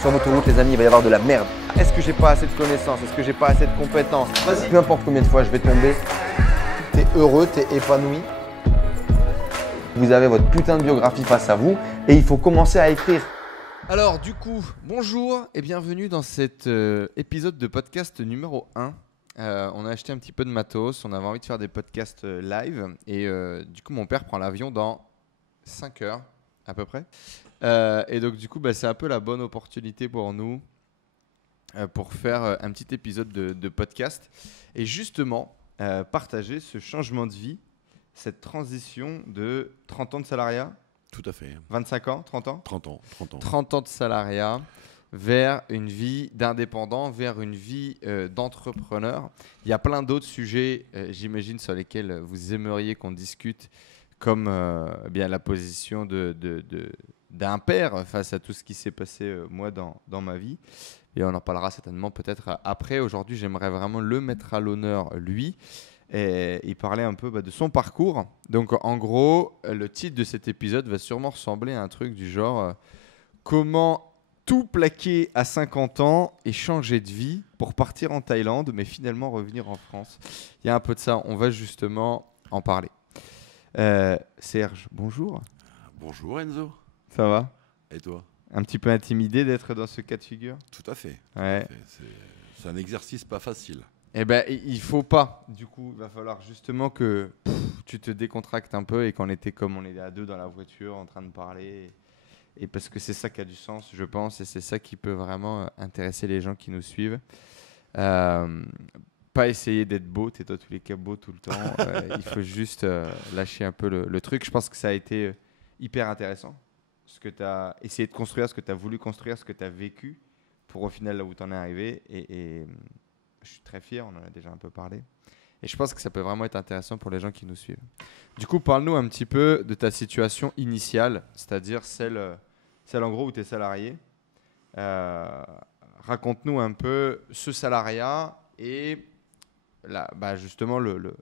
Sur l'autoroute, les amis, il va y avoir de la merde. Est-ce que j'ai pas assez de connaissances? Est-ce que j'ai pas assez de compétences? Peu importe combien de fois je vais tomber, t'es heureux, t'es épanoui. Vous avez votre putain de biographie face à vous et il faut commencer à écrire. Alors du coup, bonjour et bienvenue dans cet épisode de podcast numéro 1. On a acheté un petit peu de matos, on avait envie de faire des podcasts live et du coup mon père prend l'avion dans 5 heures à peu près. Et donc du coup c'est un peu la bonne opportunité pour nous pour faire un petit épisode de podcast et justement partager ce changement de vie, cette transition de 30 ans de salariat. Tout à fait. 25 ans, 30 ans 30 ans. 30 ans de salariat vers une vie d'indépendant, vers une vie d'entrepreneur. Il y a plein d'autres sujets, j'imagine, sur lesquels vous aimeriez qu'on discute, comme bien la position d'un père face à tout ce qui s'est passé moi dans ma vie. Et on en parlera certainement peut-être après. Aujourd'hui, j'aimerais vraiment le mettre à l'honneur, lui, et parler un peu de son parcours. Donc en gros, le titre de cet épisode va sûrement ressembler à un truc du genre comment tout plaquer à 50 ans et changer de vie pour partir en Thaïlande, mais finalement revenir en France. Il y a un peu de ça, on va justement en parler. Serge, bonjour. Bonjour Enzo. Ça va? Et toi? Un petit peu intimidé d'être dans ce cas de figure? Tout à fait. Ouais. C'est un exercice pas facile. Eh ben, il faut pas. Du coup, il va falloir justement que tu te décontractes un peu et qu'on était comme on est à deux dans la voiture en train de parler. Et parce que c'est ça qui a du sens, je pense, et c'est ça qui peut vraiment intéresser les gens qui nous suivent. Pas essayer d'être beau, t'es dans tous les cas beau tout le temps. Il faut juste lâcher un peu le truc. Je pense que ça a été hyper intéressant. Ce que tu as essayé de construire, ce que tu as voulu construire, ce que tu as vécu pour au final là où tu en es arrivé. Et je suis très fier, on en a déjà un peu parlé. Et je pense que ça peut vraiment être intéressant pour les gens qui nous suivent. Du coup, parle-nous un petit peu de ta situation initiale, c'est-à-dire celle en gros où tu es salarié. Raconte-nous un peu ce salariat et justement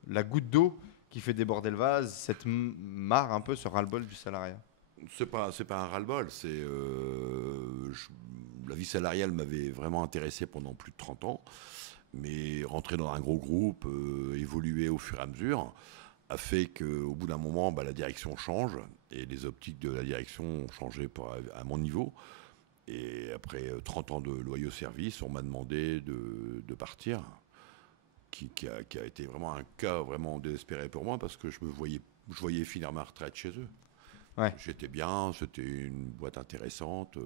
la goutte d'eau qui fait déborder le vase, cette marre un peu, ce ras-le-bol du salariat. C'est pas un ras-le-bol. La vie salariale m'avait vraiment intéressé pendant plus de 30 ans. Mais rentrer dans un gros groupe, évoluer au fur et à mesure, a fait qu'au bout d'un moment, la direction change et les optiques de la direction ont changé à mon niveau. Et après 30 ans de loyaux service, on m'a demandé de partir, qui a été vraiment un cas vraiment désespéré pour moi parce que je voyais finir ma retraite chez eux. Ouais. J'étais bien, c'était une boîte intéressante.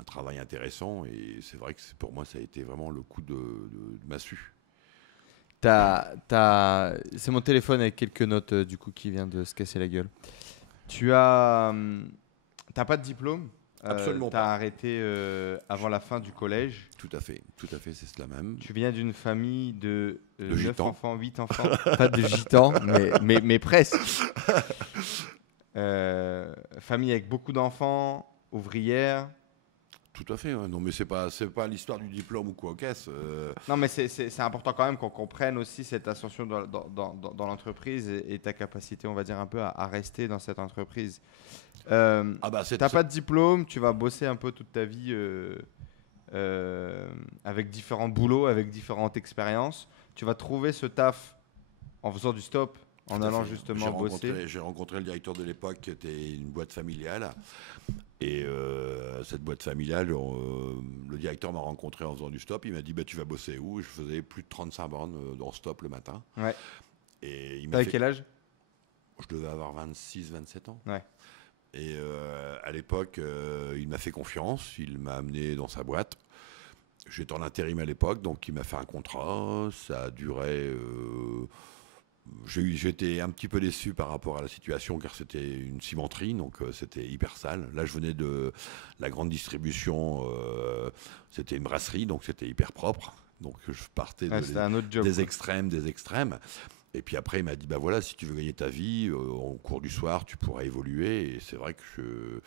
Un travail intéressant et c'est vrai que pour moi ça a été vraiment le coup de massue. C'est mon téléphone avec quelques notes du coup qui vient de se casser la gueule. T'as pas de diplôme? Absolument pas. T'as arrêté avant la fin du collège. Tout à fait, c'est cela même. Tu viens d'une famille de 9 gitans. enfants, 8 enfants. Pas de gitans, mais presque. Famille avec beaucoup d'enfants, ouvrière. Tout à fait. Ouais. Non, mais c'est pas l'histoire du diplôme ou quoi qu'est-ce. Non, mais c'est important quand même qu'on comprenne aussi cette ascension dans l'entreprise et ta capacité, on va dire, un peu à rester dans cette entreprise. T'as pas de diplôme, tu vas bosser un peu toute ta vie avec différents boulots, avec différentes expériences. Tu vas trouver ce taf en faisant du stop, en allant justement bosser. J'ai rencontré le directeur de l'époque qui était une boîte familiale. Et cette boîte familiale, le directeur m'a rencontré en faisant du stop. Il m'a dit tu vas bosser où? Je faisais plus de 35 bornes dans stop le matin. Ouais. Et T'avais quel âge? Je devais avoir 26-27 ans. Ouais. Et à l'époque, il m'a fait confiance. Il m'a amené dans sa boîte. J'étais en intérim à l'époque, donc il m'a fait un contrat. Ça a duré... J'étais un petit peu déçu par rapport à la situation car c'était une cimenterie, donc c'était hyper sale. Là, je venais de la grande distribution, c'était une brasserie, donc c'était hyper propre. Donc je partais des extrêmes. Et puis après, il m'a dit, voilà, si tu veux gagner ta vie, au cours du soir, tu pourras évoluer. Et c'est vrai que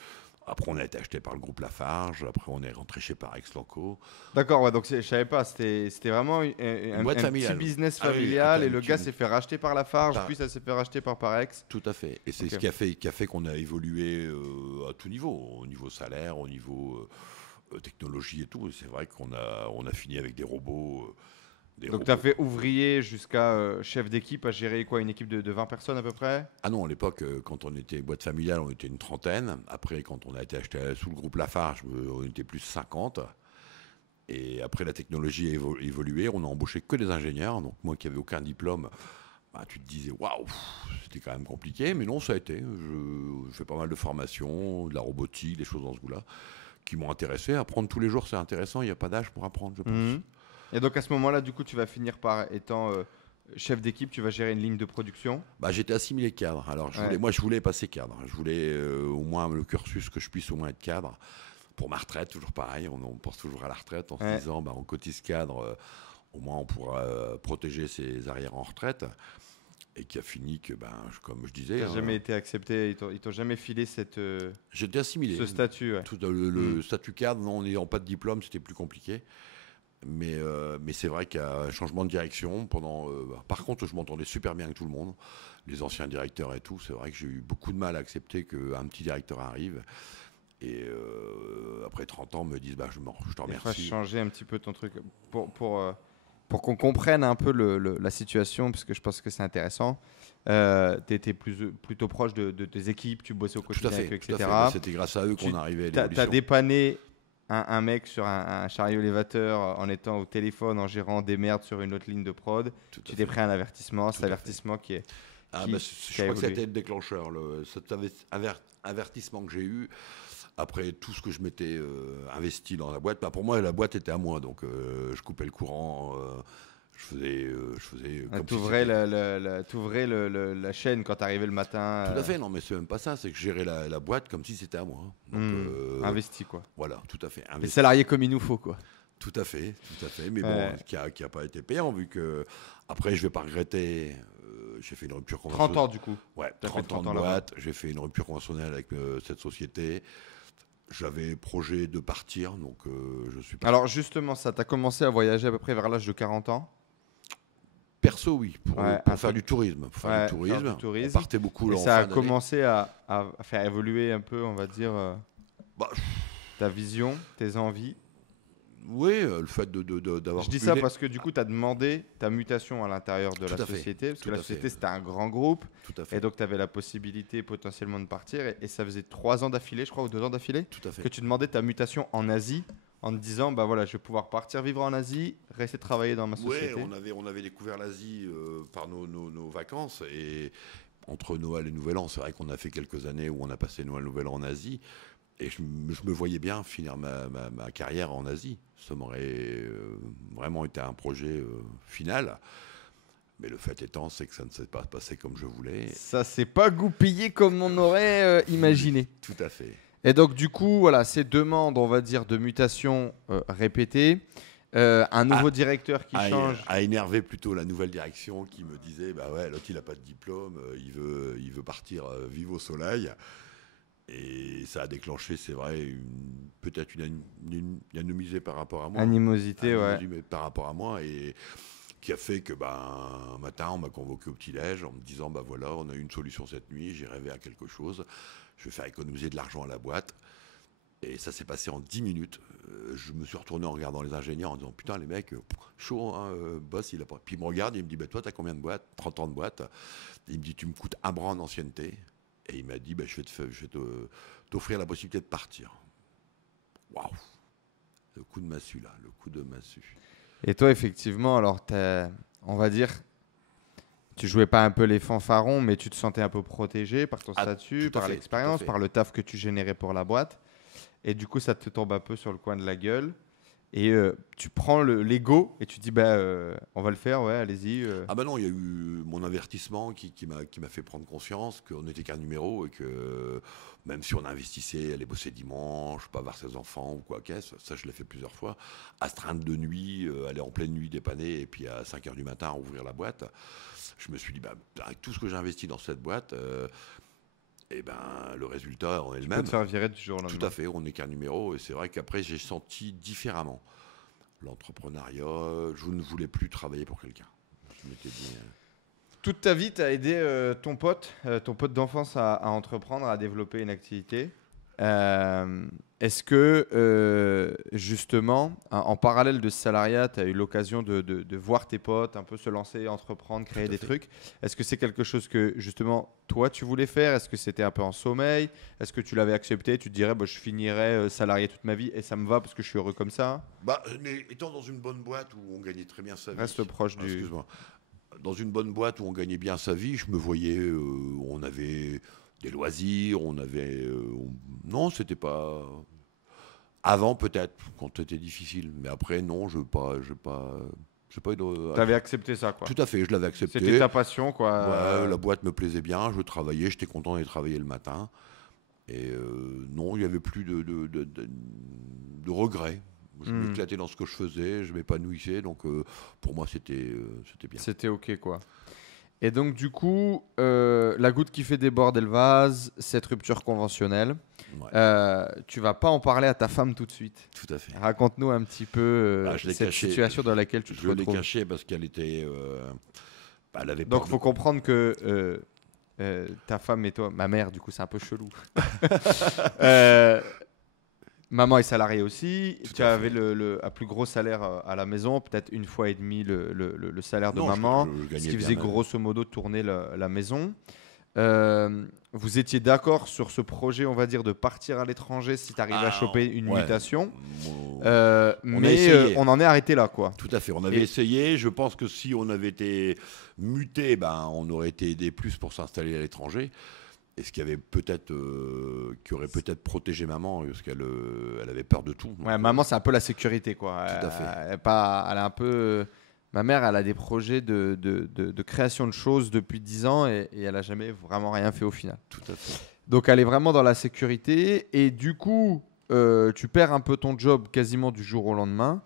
après, on a été acheté par le groupe Lafarge. Après, on est rentré chez Parex Lanco. D'accord, ouais, donc je savais pas. C'était vraiment un petit business familial. Et le gars s'est fait racheter par Lafarge, puis ça s'est fait racheter par Parex. Tout à fait. Et c'est ce qui a fait qu'on a évolué à tout niveau. Au niveau salaire, au niveau technologie et tout. C'est vrai qu'on a fini avec des robots. Donc tu as fait ouvrier jusqu'à chef d'équipe, à gérer quoi, une équipe de 20 personnes à peu près? Ah non, à l'époque, quand on était boîte familiale, on était une trentaine. Après, quand on a été acheté sous le groupe Lafarge, on était plus de 50. Et après, la technologie a évolué. On a embauché que des ingénieurs. Donc moi qui n'avais aucun diplôme, bah, tu te disais, waouh, c'était quand même compliqué. Mais non, ça a été. Je fais pas mal de formations, de la robotique, des choses dans ce goût-là, qui m'ont intéressé. Apprendre tous les jours, c'est intéressant. Il n'y a pas d'âge pour apprendre, je pense. Mhm. Et donc à ce moment-là, du coup, tu vas finir par étant chef d'équipe, tu vas gérer une ligne de production. Bah, j'étais assimilé cadre. Alors, je voulais passer cadre. Je voulais au moins le cursus que je puisse au moins être cadre. Pour ma retraite, toujours pareil. On pense toujours à la retraite en se disant, bah, on cotise cadre, au moins on pourra protéger ses arrières en retraite. Et qui a fini que, ben, comme je disais... Tu n'as jamais été accepté, ils t'ont jamais filé j'étais assimilé. Ce statut. Ouais. Le statut cadre, non, en n'ayant pas de diplôme, c'était plus compliqué. Mais c'est vrai qu'il y a un changement de direction. Par contre, je m'entendais super bien avec tout le monde, les anciens directeurs et tout. C'est vrai que j'ai eu beaucoup de mal à accepter qu'un petit directeur arrive. Et après 30 ans, me disent bah, je te remercie. Il faut changer un petit peu ton truc pour qu'on comprenne un peu la situation, parce que je pense que c'est intéressant. Tu étais plutôt proche de tes équipes, tu bossais au quotidien avec eux, etc. C'était grâce à eux qu'on arrivait à l'évolution. Tu as dépanné un mec sur un chariot élévateur en étant au téléphone, en gérant des merdes sur une autre ligne de prod. Tu t'es pris un avertissement, cet avertissement qui est. Je crois que ça a été le déclencheur. Cet avertissement que j'ai eu, après tout ce que je m'étais investi dans la boîte, bah pour moi, la boîte était à moi. Donc, je coupais le courant. Je faisais comme t'ouvrais la chaîne quand t'arrivais le matin. Tout à fait, non, mais c'est même pas ça, c'est que je gérais la boîte comme si c'était à moi. Donc, investi, quoi. Voilà, tout à fait. Les salariés comme il nous faut, quoi. Tout à fait. Mais bon, qui a pas été payant, vu que après, je vais pas regretter. J'ai fait une rupture conventionnelle. 30 ans, du coup. Ouais, 30 ans de boîte. J'ai fait une rupture conventionnelle avec cette société. J'avais projet de partir, donc je suis parti. Alors, justement, ça, t'as commencé à voyager à peu près vers l'âge de 40 ans. Perso, oui, pour faire du tourisme. Pour faire du tourisme. On partait beaucoup. Et ça a commencé à faire évoluer un peu, on va dire, ta vision, tes envies. Oui, le fait d'avoir... Je dis ça parce que du coup, tu as demandé ta mutation à l'intérieur de la société. Parce que la société, c'était un grand groupe. Tout à fait. Et donc, tu avais la possibilité potentiellement de partir. Et ça faisait 3 ans d'affilée, je crois, ou 2 ans d'affilée, que tu demandais ta mutation en Asie. En te disant, bah voilà, je vais pouvoir partir vivre en Asie, rester travailler dans ma société. Oui, on avait découvert l'Asie par nos vacances. Et entre Noël et Nouvel An, c'est vrai qu'on a fait quelques années où on a passé Noël et Nouvel An en Asie. Et je me voyais bien finir ma carrière en Asie. Ça m'aurait vraiment été un projet final. Mais le fait étant, c'est que ça ne s'est pas passé comme je voulais. Ça ne s'est pas goupillé comme on aurait imaginé. Tout à fait. Et donc, du coup, voilà, ces demandes, on va dire, de mutation répétées. Un nouveau directeur qui change. A énervé plutôt la nouvelle direction qui me disait bah ouais, l'autre, il n'a pas de diplôme, il veut partir vivre au soleil. Et ça a déclenché, c'est vrai, peut-être une animosité par rapport à moi. Animosité, par rapport à moi, et qui a fait que un matin, on m'a convoqué au petit-déj en me disant, bah voilà, on a eu une solution cette nuit, j'ai rêvé à quelque chose, je vais faire économiser de l'argent à la boîte. Et ça s'est passé en 10 minutes. Je me suis retourné en regardant les ingénieurs en disant, putain, les mecs, chaud, hein, boss, il a pas... Puis il me regarde, il me dit, bah toi, t'as combien de boîtes? 30 ans de boîte. Il me dit, tu me coûtes un bras en ancienneté. Et il m'a dit, bah, je vais t'offrir la possibilité de partir. Waouh! Le coup de massue, là, le coup de massue. Et toi, effectivement, alors, on va dire, tu jouais pas un peu les fanfarons, mais tu te sentais un peu protégé par ton statut, par l'expérience, par le taf que tu générais pour la boîte. Et du coup, ça te tombe un peu sur le coin de la gueule. Et tu prends l'ego et tu dis on va le faire, ouais, allez-y. Ah bah non, il y a eu mon avertissement qui m'a fait prendre conscience qu'on n'était qu'un numéro et que même si on investissait, aller bosser dimanche, pas voir ses enfants ou quoi qu'est-ce, ça je l'ai fait plusieurs fois, astreinte de nuit, aller en pleine nuit dépanner et puis à 5h du matin ouvrir la boîte, je me suis dit avec tout ce que j'ai investi dans cette boîte, et le résultat on est le même. Tu peux te faire virer du jour au lendemain. Tout à fait, on n'est qu'un numéro et c'est vrai qu'après j'ai senti différemment l'entrepreneuriat. Je ne voulais plus travailler pour quelqu'un. Je m'étais dit. Toute ta vie, tu as aidé ton pote d'enfance à entreprendre, à développer une activité. Est-ce que, justement, en parallèle de ce salariat, tu as eu l'occasion de voir tes potes un peu se lancer, entreprendre, créer des trucs? Est-ce que c'est quelque chose que, justement, toi, tu voulais faire? Est-ce que c'était un peu en sommeil? Est-ce que tu l'avais accepté? Tu te dirais, bah, je finirai salarié toute ma vie et ça me va parce que je suis heureux comme ça? Bah, mais étant dans une bonne boîte où on gagnait très bien sa vie. Reste proche du... Excuse-moi. Dans une bonne boîte où on gagnait bien sa vie, je me voyais, on avait des loisirs, on avait... non, c'était pas... Avant peut-être, quand c'était difficile. Mais après, non, je n'ai pas eu de... Tu avais accepté ça, quoi. Tout à fait, je l'avais accepté. C'était ta passion, quoi. Ouais, la boîte me plaisait bien, je travaillais, j'étais content d'aller travailler le matin. Et non, il n'y avait plus de regrets. Je m'éclatais dans ce que je faisais, je m'épanouissais, donc pour moi c'était bien. C'était ok, quoi. Et donc du coup, la goutte qui fait déborder le vase, cette rupture conventionnelle, tu vas pas en parler à ta femme tout de suite. Tout à fait. Raconte-nous un petit peu cette situation dans laquelle tu te retrouves. Je l'ai cachée parce qu'elle était... elle avait donc il faut comprendre que ta femme et toi, ma mère du coup c'est un peu chelou. Maman est salariée aussi. Tu avais le plus gros salaire à la maison, peut-être une fois et demie le salaire de maman, ce qui faisait grosso modo tourner la maison. Vous étiez d'accord sur ce projet, on va dire, de partir à l'étranger si tu arrives à choper une mutation. Mais on en est arrêté là, quoi. Tout à fait. On avait essayé. Je pense que si on avait été muté, on aurait été aidé plus pour s'installer à l'étranger. Et ce qui avait peut-être, qui aurait peut-être protégé maman, parce qu'elle elle avait peur de tout. Donc, maman, c'est un peu la sécurité, quoi. Tout à fait. Elle a un peu. Ma mère, elle a des projets de création de choses depuis 10 ans et elle n'a jamais vraiment rien fait au final. Tout à fait. Donc, elle est vraiment dans la sécurité. Et du coup, tu perds un peu ton job quasiment du jour au lendemain.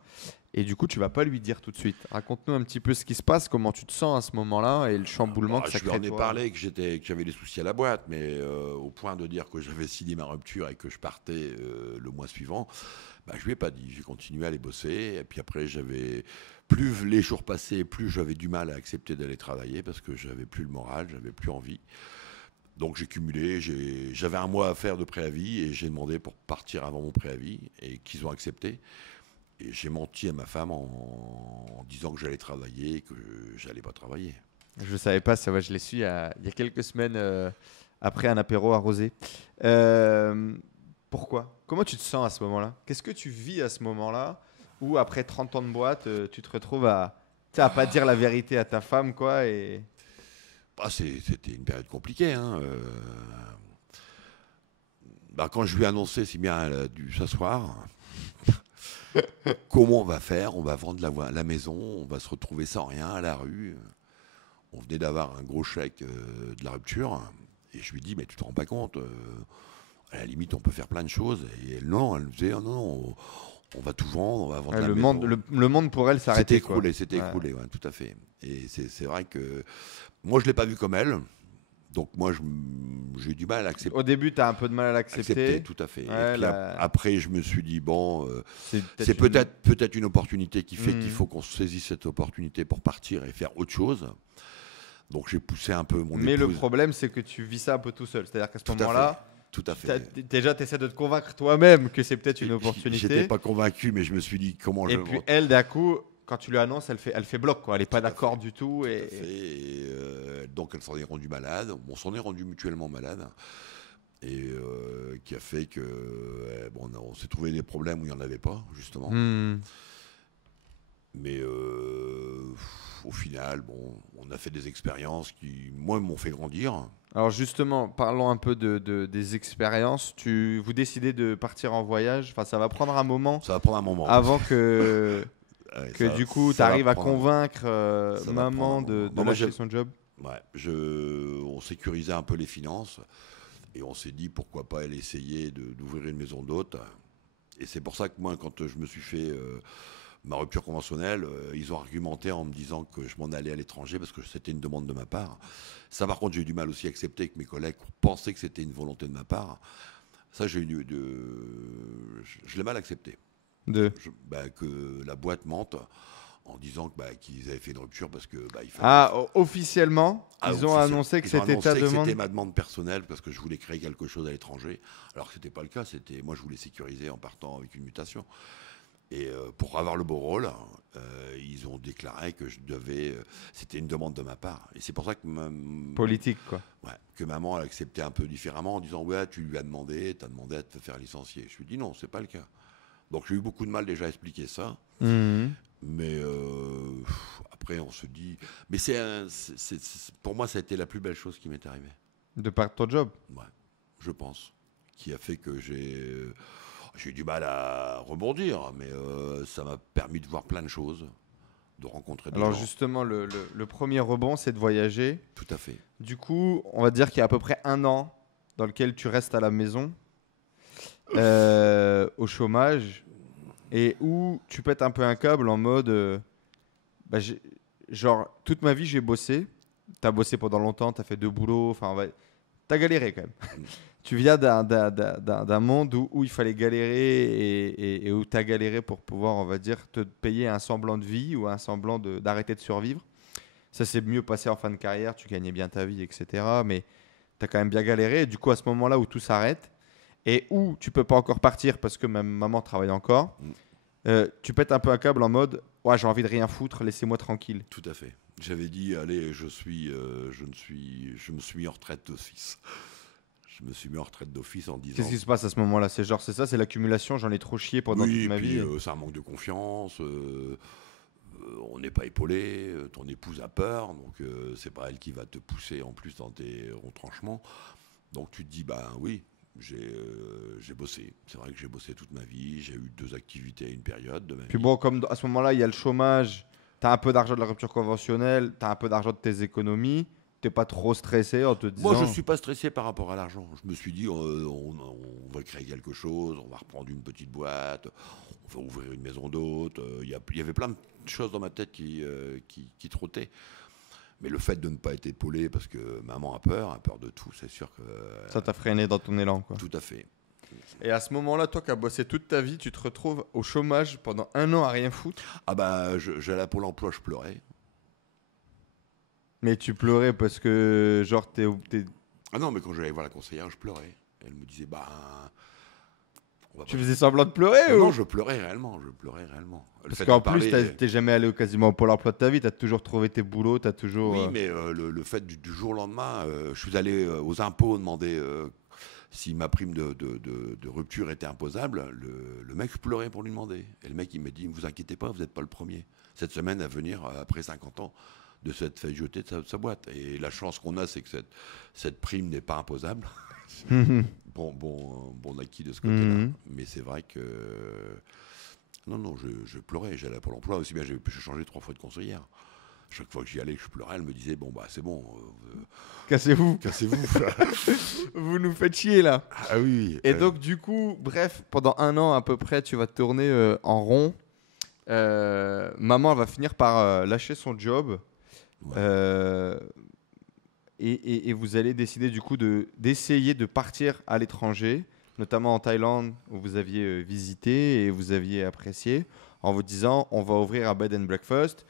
Et du coup, tu vas pas lui dire tout de suite. Raconte-nous un petit peu ce qui se passe, comment tu te sens à ce moment-là et le chamboulement que ça crée. Je lui en ai parlé que j'avais des soucis à la boîte, mais au point de dire que j'avais signé ma rupture et que je partais le mois suivant, je lui ai pas dit. J'ai continué à aller bosser. Et puis après, plus les jours passaient, plus j'avais du mal à accepter d'aller travailler parce que j'avais plus le moral, j'avais plus envie. Donc j'ai cumulé, j'avais un mois à faire de préavis et j'ai demandé pour partir avant mon préavis et qu'ils ont accepté. Et j'ai menti à ma femme en disant que j'allais travailler et que j'allais pas travailler. Je ne savais pas, ça va, je l'ai su il y a quelques semaines après un apéro arrosé. Pourquoi? Comment tu te sens à ce moment-là? Qu'est-ce que tu vis à ce moment-là où après 30 ans de boîte, tu te retrouves à pas dire la vérité à ta femme, quoi, et... C'était une période compliquée. Hein. Quand je lui ai annoncé, si bien elle a dû s'asseoir... Comment on va faire? On va vendre la maison, on va se retrouver sans rien à la rue. On venait d'avoir un gros chèque de la rupture. Et je lui dis, mais tu te rends pas compte, à la limite, on peut faire plein de choses. Et elle me disait, non, on va tout vendre, on va vendre la maison. Le monde pour elle s'arrêtait. C'était écroulé, ouais, tout à fait. Et c'est vrai que moi, je ne l'ai pas vu comme elle. Donc moi, j'ai eu du mal à l'accepter. Au début, tu as un peu de mal à l'accepter. Tout à fait. Ouais, et puis après, je me suis dit, c'est peut-être une opportunité qui fait qu'il faut qu'on saisisse cette opportunité pour partir et faire autre chose. Donc j'ai poussé un peu mon épouse. Mais le problème, c'est que tu vis ça un peu tout seul. C'est-à-dire qu'à ce moment-là, tout à fait. Déjà, tu essaies de te convaincre toi-même que c'est peut-être une opportunité. J'étais pas convaincu, mais je me suis dit comment je... Et puis elle, d'un coup... Quand tu lui annonces, elle fait bloc, quoi. Elle n'est pas d'accord du tout. Donc elle s'en est rendue malade. On s'en est rendu mutuellement malade. Et qui a fait que on s'est trouvé des problèmes où il n'y en avait pas, justement. Mais au final, on a fait des expériences qui, moi, m'ont fait grandir. Alors justement, parlons un peu des expériences. Vous décidez de partir en voyage. Enfin, ça va prendre un moment. Ça va prendre un moment. Avant que... du coup, tu arrives à convaincre maman de lâcher son job. Ouais, on sécurisait un peu les finances et on s'est dit pourquoi pas elle essayer d'ouvrir une maison d'hôte. Et c'est pour ça que moi, quand je me suis fait ma rupture conventionnelle, ils ont argumenté en me disant que je m'en allais à l'étranger parce que c'était une demande de ma part. Ça, par contre, j'ai eu du mal aussi à accepter que mes collègues pensaient que c'était une volonté de ma part. Ça, je l'ai mal accepté. Que la boîte mente en disant qu'ils avaient fait une rupture parce que il fallait. Ah, officiellement, ils ont annoncé que Ils ont c'était ta annoncé que demande. c'était ma demande personnelle parce que je voulais créer quelque chose à l'étranger, alors que c'était pas le cas. Moi, je voulais sécuriser en partant avec une mutation. Et pour avoir le beau rôle, ils ont déclaré que je devais. C'était une demande de ma part. Et c'est pour ça que Politique, quoi. ouais, que maman a accepté un peu différemment en disant ouais, tu lui as demandé, t'as demandé à te faire licencier. Je lui ai dit non, c'est pas le cas. Donc j'ai eu beaucoup de mal déjà à expliquer ça. Mhm. Mais après, on se dit. Mais pour moi, ça a été la plus belle chose qui m'est arrivée. De par ton job. Ouais, je pense. Qui a fait que j'ai eu du mal à rebondir, mais ça m'a permis de voir plein de choses, de rencontrer des Alors gens. justement, le premier rebond, c'est de voyager. Tout à fait. Du coup, on va dire qu'il y a à peu près 1 an dans lequel tu restes à la maison, au chômage, et où tu pètes un peu un câble en mode, genre, toute ma vie, j'ai bossé. T'as bossé pendant longtemps, t'as fait 2 boulots, enfin, t'as galéré quand même. Tu viens d'un monde où il fallait galérer et où tu as galéré pour pouvoir, on va dire, te payer un semblant de vie ou un semblant d'arrêter de survivre. Ça s'est mieux passé en fin de carrière, tu gagnais bien ta vie, etc. Mais tu as quand même bien galéré. Et du coup, à ce moment-là où tout s'arrête et où tu peux pas encore partir parce que ma maman travaille encore, tu pètes un peu un câble en mode « Ouais, j'ai envie de rien foutre, laissez-moi tranquille. » Tout à fait. J'avais dit, allez, je me suis mis en retraite d'office. Je me suis mis en retraite d'office en disant. Qu'est-ce qui se passe à ce moment-là? C'est genre, c'est ça, c'est l'accumulation, j'en ai trop chié pendant toute ma vie. C'est un manque de confiance. On n'est pas épaulé. Ton épouse a peur, donc c'est pas elle qui va te pousser en plus dans tes retranchements. Donc tu te dis, oui, j'ai bossé. C'est vrai que j'ai bossé toute ma vie. J'ai eu 2 activités à une période de ma vie. Puis bon, comme à ce moment-là, il y a le chômage, tu as un peu d'argent de la rupture conventionnelle, tu as un peu d'argent de tes économies. T'es pas trop stressé en te disant... Moi, je ne suis pas stressé par rapport à l'argent. Je me suis dit, on va créer quelque chose, on va reprendre une petite boîte, on va ouvrir une maison d'hôte. Il y avait plein de choses dans ma tête qui trottaient. Mais le fait de ne pas être épaulé, parce que maman a peur de tout, c'est sûr que... Ça t'a freiné dans ton élan, quoi. Tout à fait. Et à ce moment-là, toi qui as bossé toute ta vie, tu te retrouves au chômage pendant 1 an à rien foutre. J'allais à Pôle emploi, je pleurais. Mais tu pleurais parce que, genre, t'es... Ah non, mais quand j'allais voir la conseillère, je pleurais. Elle me disait, Tu faisais semblant de pleurer ou... Non, je pleurais réellement. Parce qu'en plus, t'es jamais allé quasiment au Pôle emploi de ta vie, t'as toujours trouvé tes boulots, t'as toujours... Oui, mais le fait du jour au lendemain, je suis allé aux impôts demander si ma prime de rupture était imposable. Le mec, je pleurais pour lui demander. Et le mec, il m'a dit, ne vous inquiétez pas, vous n'êtes pas le premier. Cette semaine à venir, après 50 ans, de s'être fait jeter de sa boîte. Et la chance qu'on a, c'est que cette prime n'est pas imposable. bon acquis de ce côté-là. Mais c'est vrai que... Non, je pleurais. J'allais à Pôle emploi aussi bien. J'ai changé 3 fois de conseillère. Chaque fois que j'y allais, que je pleurais, elle me disait, c'est bon. Cassez-vous. Vous nous faites chier, là. Ah oui. Et donc, du coup, bref, pendant 1 an à peu près, tu vas tourner en rond. Maman va finir par lâcher son job. Ouais. Et vous allez décider du coup d'essayer de partir à l'étranger, notamment en Thaïlande où vous aviez visité et vous aviez apprécié, en vous disant on va ouvrir un bed and breakfast.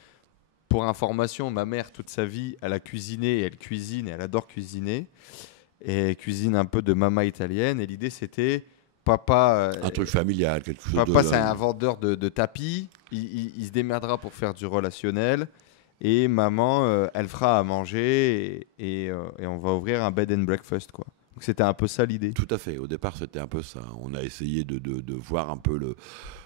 Pour information, ma mère toute sa vie elle a cuisiné et elle cuisine et elle adore cuisiner et elle cuisine un peu de mama italienne et l'idée c'était papa un truc familial, quelque chose. Papa c'est un vendeur de tapis, il se démerdera pour faire du relationnel. Et maman, elle fera à manger et on va ouvrir un bed and breakfast, quoi. Donc c'était un peu ça l'idée. Tout à fait. Au départ, c'était un peu ça. On a essayé de voir un peu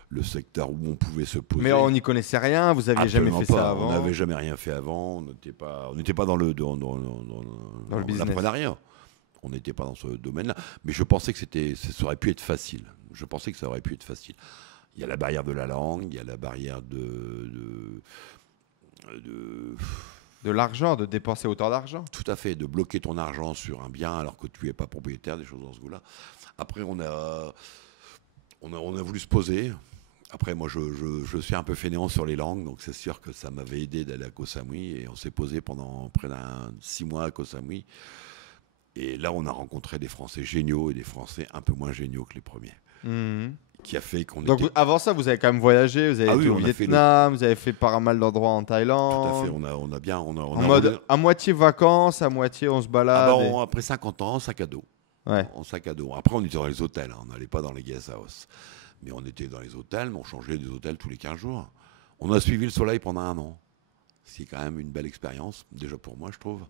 le secteur où on pouvait se poser. Mais on n'y connaissait rien. Vous aviez jamais fait ça avant. On n'avait jamais rien fait avant. On n'était pas dans le l'entrepreneuriat. On n'était pas dans ce domaine-là. Mais je pensais que ça aurait pu être facile. Il y a la barrière de la langue, il y a la barrière de l'argent, de dépenser autant d'argent. Tout à fait, de bloquer ton argent sur un bien alors que tu n'es pas propriétaire, des choses dans ce goût-là. Après, on a voulu se poser. Après, moi, je suis un peu fainéant sur les langues, donc c'est sûr que ça m'avait aidé d'aller à Koh Samui. Et on s'est posé pendant près de 6 mois à Koh Samui. Et là, on a rencontré des Français géniaux et des Français un peu moins géniaux que les premiers. Mhm. qui a fait qu'on Donc était... avant ça, vous avez quand même voyagé, vous avez Ah été oui, au on a fait Vietnam, vous avez fait pas mal d'endroits en Tout à fait, Thaïlande. on a bien... On En a mode roulé- à moitié vacances, à moitié on se Ah bah, balade. après 50 ans, sac à dos. Ouais. En sac à dos. Après, on était dans les hôtels, hein, on n'allait pas dans les guest house. Mais on était dans les hôtels, mais on changeait des hôtels tous les 15 jours. On a suivi le soleil pendant 1 an. C'est quand même une belle expérience, déjà pour moi, je trouve,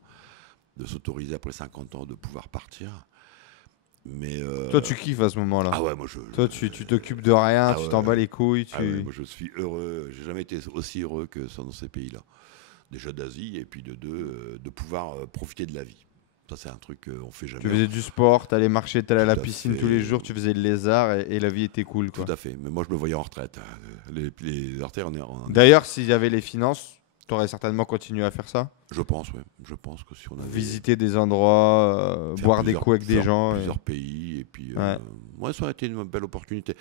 de s'autoriser après 50 ans de pouvoir partir. Mais Toi, tu kiffes à ce moment-là. ah ouais, moi je. Toi, tu t'occupes de rien, Ah tu ouais, t'en bats les couilles. Ah ouais, moi je suis heureux. J'ai jamais été aussi heureux que ça dans ces pays-là. Déjà d'Asie et puis de deux, de pouvoir profiter de la vie. Ça c'est un truc qu'on fait jamais. Tu faisais du sport, t'allais marcher, t'allais à la Tout à piscine fait. tous les jours, tu faisais le lézard et la vie était cool, quoi. Tout à fait. Mais moi je me voyais en retraite. Les retraites, D'ailleurs, s'il y avait les finances, t'aurais certainement continué à faire ça. Je pense, ouais. Je pense que si on avait Visiter des endroits, faire boire des plusieurs- coups avec des faire gens. plusieurs pays et puis Ouais. ouais, ça aurait été une belle opportunité.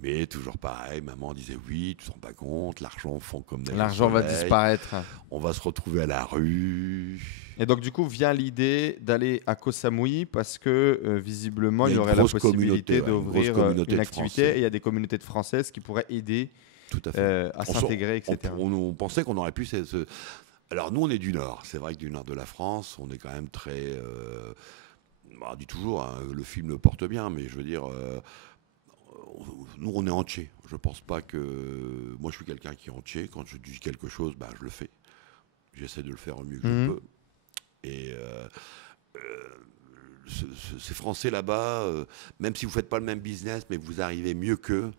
Mais toujours pareil, maman disait oui, tu t'en rends pas compte, l'argent fond comme des L'argent va soleil, disparaître. on va se retrouver à la rue. Et donc, du coup, vient l'idée d'aller à Koh Samui parce que visiblement, Il y il a y une aurait la grosse possibilité communauté, ouais, une d'ouvrir grosse communauté une de activité. Français. Et il y a des communautés de Françaises qui pourraient aider Tout à fait. à On s'intégrer, on, etc. on pensait qu'on aurait pu Alors nous, on est du Nord. C'est vrai que du Nord de la France, on est quand même très... on dit toujours, hein, le film le porte bien, mais je veux dire... nous, on est entier. Je pense pas que... Moi, je suis quelqu'un qui est entier. Quand je dis quelque chose, ben, je le fais. J'essaie de le faire au mieux que Mhm. je peux. Et ces Français là-bas, même si vous faites pas le même business, mais vous arrivez mieux qu'eux,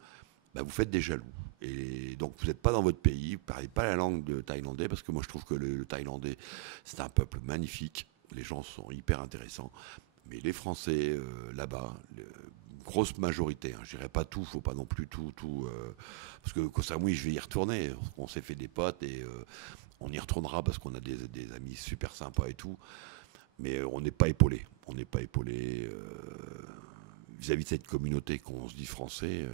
ben, vous faites des jaloux. Et donc, vous n'êtes pas dans votre pays, vous ne parlez pas la langue de thaïlandais, parce que moi, je trouve que le thaïlandais, c'est un peuple magnifique. Les gens sont hyper intéressants. Mais les Français, là-bas, grosse majorité, hein, je dirais pas tout, faut pas non plus tout. Parce que Koh Samui, je vais y retourner. On s'est fait des potes et on y retournera parce qu'on a des amis super sympas et tout. Mais on n'est pas épaulé. On n'est pas épaulé vis-à-vis de cette communauté qu'on se dit français.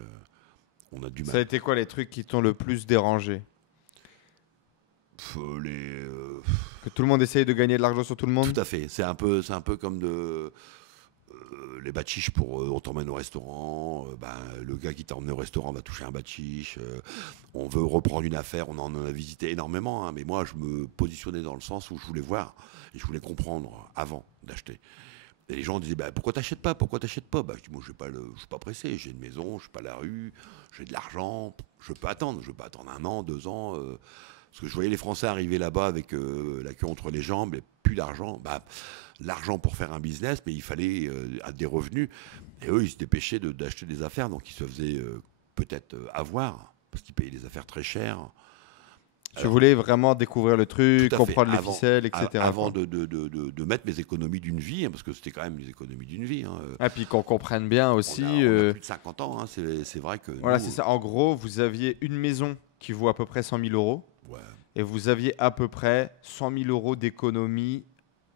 On a du mal. Ça a été quoi les trucs qui t'ont le plus dérangé? Que tout le monde essaye de gagner de l'argent sur tout le monde? Tout à fait. C'est un peu comme les bachiches pour on t'emmène au restaurant. Le gars qui t'a emmené au restaurant va toucher un bachiche. On veut reprendre une affaire. On en a visité énormément. Hein, mais moi, je me positionnais dans le sens où je voulais voir et je voulais comprendre avant d'acheter. Et les gens disaient pourquoi t'achètes pas? Pourquoi t'achètes pas? Je dis moi je suis pas pressé. J'ai une maison, je suis pas à la rue, j'ai de l'argent. Je peux attendre. Je peux pas attendre 1 an, 2 ans. Parce que je voyais les Français arriver là-bas avec la queue entre les jambes et plus d'argent. L'argent pour faire un business, mais il fallait des revenus. Et eux, ils se dépêchaient d'acheter des affaires, donc ils se faisaient peut-être avoir, parce qu'ils payaient des affaires très chères. Tu voulais vraiment découvrir le truc, Tout à fait. comprendre les ficelles, etc. Avant de mettre mes économies d'une vie, hein, parce que c'était quand même les économies d'une vie. Hein. Et puis qu'on comprenne bien aussi. On a plus de 50 ans, hein, c'est vrai que... Voilà, nous, c'est ça. En gros, vous aviez une maison qui vaut à peu près 100 000 euros. Ouais. Et vous aviez à peu près 100 000 euros d'économie,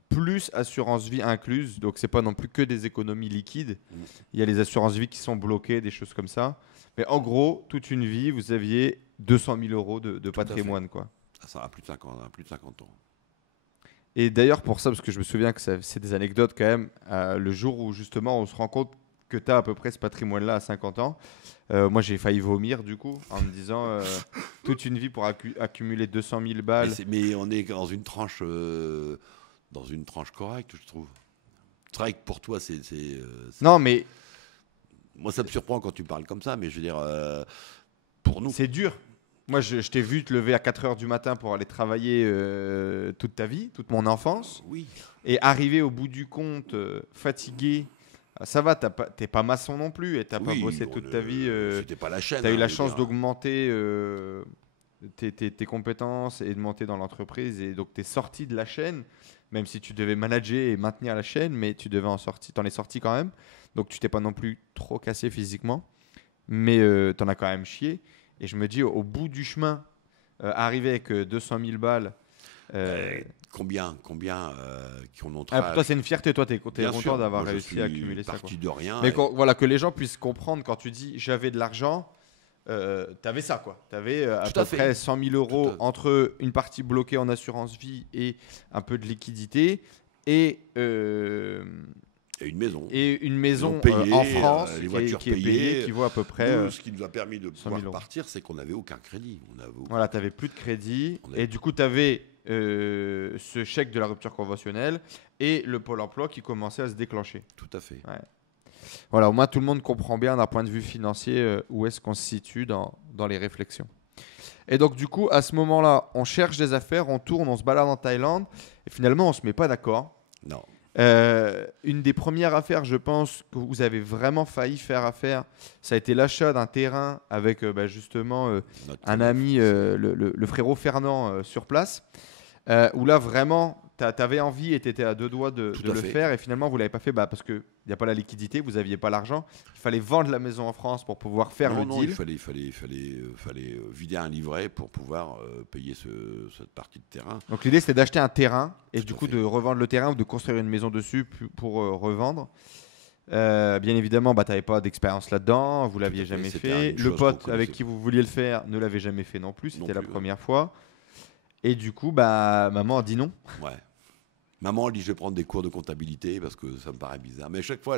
plus assurance vie incluse. Donc, ce n'est pas non plus que des économies liquides. Il y a les assurances vie qui sont bloquées, des choses comme ça. Mais en gros, toute une vie, vous aviez 200 000 euros de patrimoine, quoi. Ça a plus de 50 ans. Et d'ailleurs, pour ça, parce que je me souviens que c'est des anecdotes quand même, le jour où justement on se rend compte que tu as à peu près ce patrimoine-là à 50 ans, moi j'ai failli vomir du coup, en me disant toute une vie pour accumuler 200 000 balles. Mais on est dans une tranche correcte, je trouve. C'est vrai que pour toi, c'est... Non, mais Moi, ça me surprend quand tu parles comme ça, mais je veux dire, pour nous... c'est dur. Moi, je t'ai vu te lever à 4 h du matin pour aller travailler toute ta vie, toute mon enfance. Oui. Et arriver au bout du compte, fatigué. Ça va, t'es pas maçon non plus et t'as pas bossé toute ta vie. C'était pas la chaîne. Tu as eu hein, la je veux chance dire. d'augmenter tes compétences et de monter dans l'entreprise. Et donc, tu es sorti de la chaîne, même si tu devais manager et maintenir la chaîne, mais tu devais t'en es sorti quand même. Donc, tu t'es pas non plus trop cassé physiquement, mais tu en as quand même chié. Et je me dis, au bout du chemin, arriver avec 200 000 balles. Combien qui ont notre Pour toi, c'est une fierté. Toi, tu es Bien content sûr, d'avoir moi, je réussi à accumuler suis ça. parti de rien. Mais et- voilà, que les gens puissent comprendre quand tu dis j'avais de l'argent, t'avais ça quoi. T'avais à Tout peu à fait. près 100 000 euros Tout à- entre une partie bloquée en assurance vie et un peu de liquidité. Et Et une maison. Et une maison payée, en France les voitures qui est payée, payées. qui vaut à peu près. Nous, ce qui nous a permis de 100 pouvoir 000 €. partir, c'est qu'on n'avait aucun crédit. Voilà, tu n'avais plus de crédit. On avait- Et du coup, tu avais ce chèque de la rupture conventionnelle et le Pôle emploi qui commençait à se déclencher. Tout à fait. Voilà, au moins tout le monde comprend bien d'un point de vue financier où est-ce qu'on se situe dans les réflexions. Et donc, du coup, à ce moment-là, on cherche des affaires, on tourne, on se balade en Thaïlande et finalement, on ne se met pas d'accord. Non. Une des premières affaires, je pense, que vous avez vraiment failli faire affaire, ça a été l'achat d'un terrain avec justement Notre- un ami, le frérot Fernand, sur place, où là vraiment, tu avais envie et tu étais à deux doigts de Tout à le fait. faire et finalement, vous ne l'avez pas fait parce qu'il n'y a pas la liquidité, vous n'aviez pas l'argent. Il fallait vendre la maison en France pour pouvoir faire non, le non, deal. il fallait vider un livret pour pouvoir payer cette partie de terrain. Donc l'idée, c'était d'acheter un terrain et Tout du à coup fait. de revendre le terrain ou de construire une maison dessus pour revendre. Bien évidemment, tu n'avais pas d'expérience là-dedans, vous l'aviez Tout à fait, jamais c'était fait. une Le chose pote qu'on avec connaissait qui vous vouliez le faire ne l'avait jamais fait non plus, Non c'était la plus, ouais. première fois. Et du coup, maman a dit non. Ouais. Maman, elle dit je vais prendre des cours de comptabilité parce que ça me paraît bizarre. Mais à chaque fois,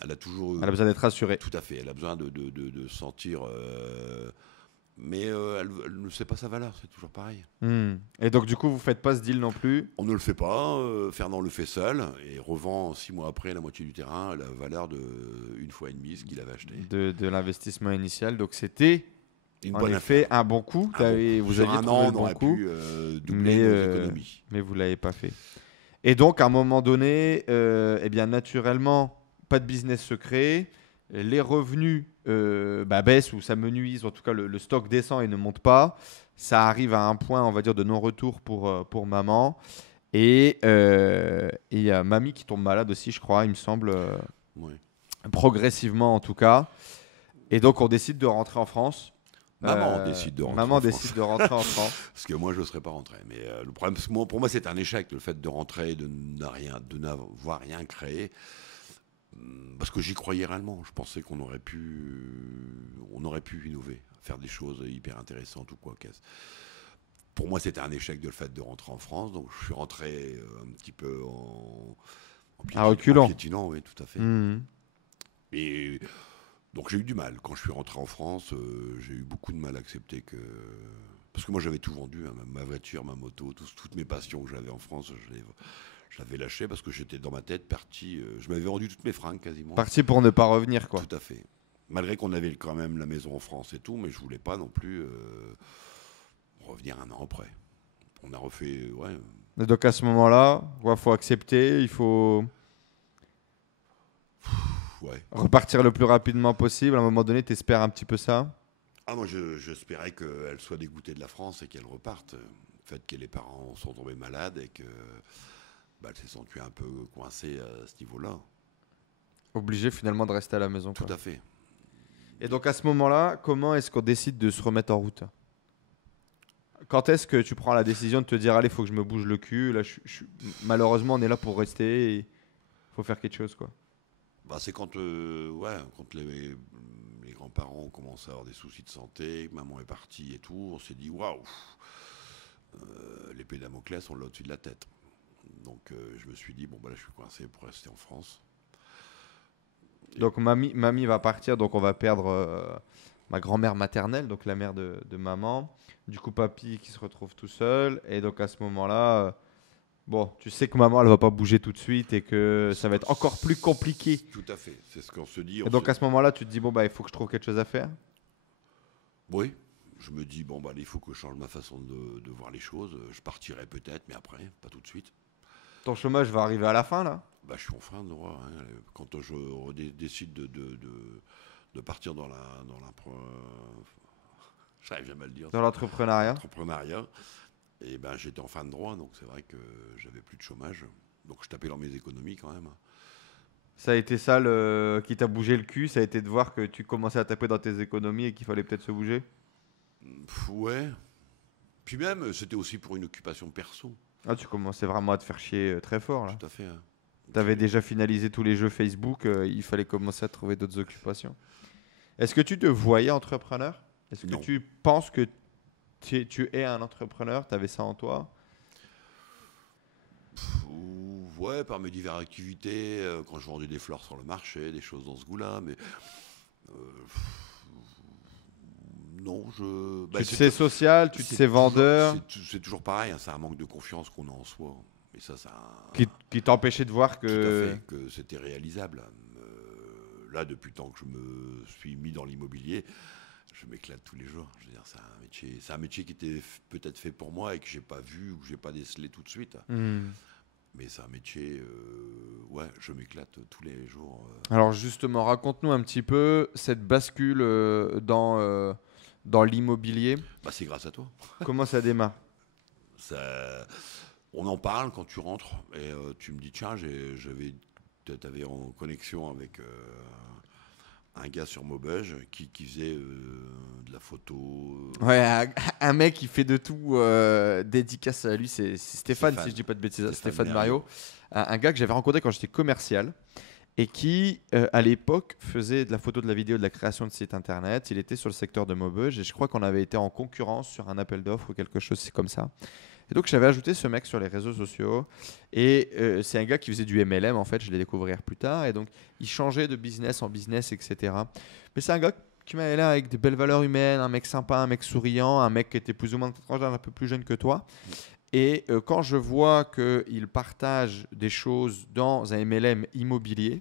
elle a toujours. Elle a besoin d'être rassurée. Tout à fait. Elle a besoin de sentir. Mais elle ne sait pas sa valeur, c'est toujours pareil. Et donc du coup, vous faites pas ce deal non plus. On ne le fait pas. Fernand le fait seul et revend 6 mois après la moitié du terrain à la valeur de 1,5 fois ce qu'il avait acheté. De l'investissement initial. Donc c'était Une en bonne effet affaire. un bon coup. Un bon coup. Vous Sur aviez un trouvé an, le on bon aurait coup, pu doubler nos économies. mais vous l'avez pas fait. Et donc à un moment donné, eh bien naturellement, pas de business secret. Les revenus baissent ou s'amenuisent, en tout cas le stock descend et ne monte pas. Ça arrive à un point, on va dire, de non-retour pour maman. Et il y a mamie qui tombe malade aussi, je crois, il me semble, Ouais. progressivement en tout cas. Et donc on décide de rentrer en France. Maman décide de rentrer Maman en France. décide de rentrer en France. Parce que moi, je ne serais pas rentré. Mais le problème, pour moi, c'est un échec, le fait de rentrer, de n'avoir rien créé. Parce que j'y croyais réellement. Je pensais qu'on aurait pu innover, faire des choses hyper intéressantes ou quoi qu'est-ce. Pour moi, c'était un échec de le fait de rentrer en France. Donc, je suis rentré un petit peu en reculant. en piétinant, oui, tout à fait. Et donc, j'ai eu du mal. Quand je suis rentré en France, j'ai eu beaucoup de mal à accepter que... Parce que moi, j'avais tout vendu, hein, ma voiture, ma moto, toutes mes passions que j'avais en France, je l'avais lâché parce que j'étais dans ma tête parti. Je m'avais vendu toutes mes fringues quasiment. Parti pour ne pas revenir, quoi. Tout à fait. Malgré qu'on avait quand même la maison en France et tout, mais je voulais pas non plus revenir un an après. On a refait, ouais. Et donc à ce moment-là, il faut accepter, il faut Ouais. repartir le plus rapidement possible. À un moment donné, tu espères un petit peu ça. Ah, moi, j'espérais qu'elle soit dégoûtée de la France et qu'elle reparte. Le fait que les parents sont tombés malades et que elle s'est sentie un peu coincée à ce niveau-là. Obligé finalement de rester à la maison, Tout quoi. à fait. Et donc à ce moment-là, comment est-ce qu'on décide de se remettre en route? Quand est-ce que tu prends la décision de te dire allez, il faut que je me bouge le cul, là, malheureusement on est là pour rester, il faut faire quelque chose, quoi. C'est quand les grands-parents ont commencé à avoir des soucis de santé, que maman est partie et tout, on s'est dit waouh, l'épée de Damoclès, on l'a au-dessus de la tête. Donc je me suis dit là je suis coincé pour rester en France. Donc mamie va partir, donc on va perdre ma grand-mère maternelle, donc la mère de maman. Du coup papy qui se retrouve tout seul, et donc à ce moment-là, tu sais que maman elle va pas bouger tout de suite et que ça va être encore plus compliqué. Tout à fait, c'est ce qu'on se dit. Et donc à ce moment-là, tu te dis il faut que je trouve quelque chose à faire. Oui, je me dis il faut que je change ma façon de voir les choses. Je partirai peut-être, mais après, pas tout de suite. Ton chômage va arriver à la fin là. Je suis en fin de droit. Hein. Quand je décide de partir dans j'arrive jamais à le dire. Dans l'entrepreneuriat. Entrepreneuriat. Et j'étais en fin de droit, donc c'est vrai que j'avais plus de chômage. Donc je tapais dans mes économies quand même. Ça a été ça qui t'a bougé le cul, ça a été de voir que tu commençais à taper dans tes économies et qu'il fallait peut-être se bouger. Ouais. Puis même, c'était aussi pour une occupation perso. Ah, tu commençais vraiment à te faire chier très fort là. Tout à fait. Hein. Tu avais déjà finalisé tous les jeux Facebook, il fallait commencer à trouver d'autres occupations. Est-ce que tu te voyais entrepreneur? Est-ce que Non. tu penses que tu es un entrepreneur? Tu avais ça en toi? Ouais, par mes diverses activités, quand je vendais des fleurs sur le marché, des choses dans ce goût-là, mais non, tu te sais social, tu te sais vendeur, c'est toujours pareil, hein, c'est un manque de confiance qu'on a en soi. Et ça, qui t'empêchait de voir tout à que... fait, que c'était réalisable. Là, depuis le temps que je me suis mis dans l'immobilier, je m'éclate tous les jours. Je veux dire, c'est un métier qui était peut-être fait pour moi et que j'ai pas vu ou que j'ai pas décelé tout de suite. Mais c'est un métier, ouais, je m'éclate tous les jours. Alors justement, raconte-nous un petit peu cette bascule dans l'immobilier. Bah, c'est grâce à toi. Comment ça démarre? On en parle quand tu rentres et tu me dis tiens, t'avais en connexion avec un gars sur Maubeuge qui faisait de la photo. Ouais, un mec qui fait de tout, dédicace à lui, c'est Stéphane, si je dis pas de bêtises, Stéphane Mario. Un gars que j'avais rencontré quand j'étais commercial et qui, à l'époque, faisait de la photo, de la vidéo, de la création de sites internet. Il était sur le secteur de Maubeuge et je crois qu'on avait été en concurrence sur un appel d'offres ou quelque chose comme ça. Et donc, j'avais ajouté ce mec sur les réseaux sociaux. Et c'est un gars qui faisait du MLM, en fait. Je l'ai découvert plus tard. Et donc, il changeait de business en business, etc. Mais c'est un gars qui m'avait l'air avec des belles valeurs humaines, un mec sympa, un mec souriant, un mec qui était plus ou moins un peu plus jeune que toi. Et quand je vois qu'il partage des choses dans un MLM immobilier,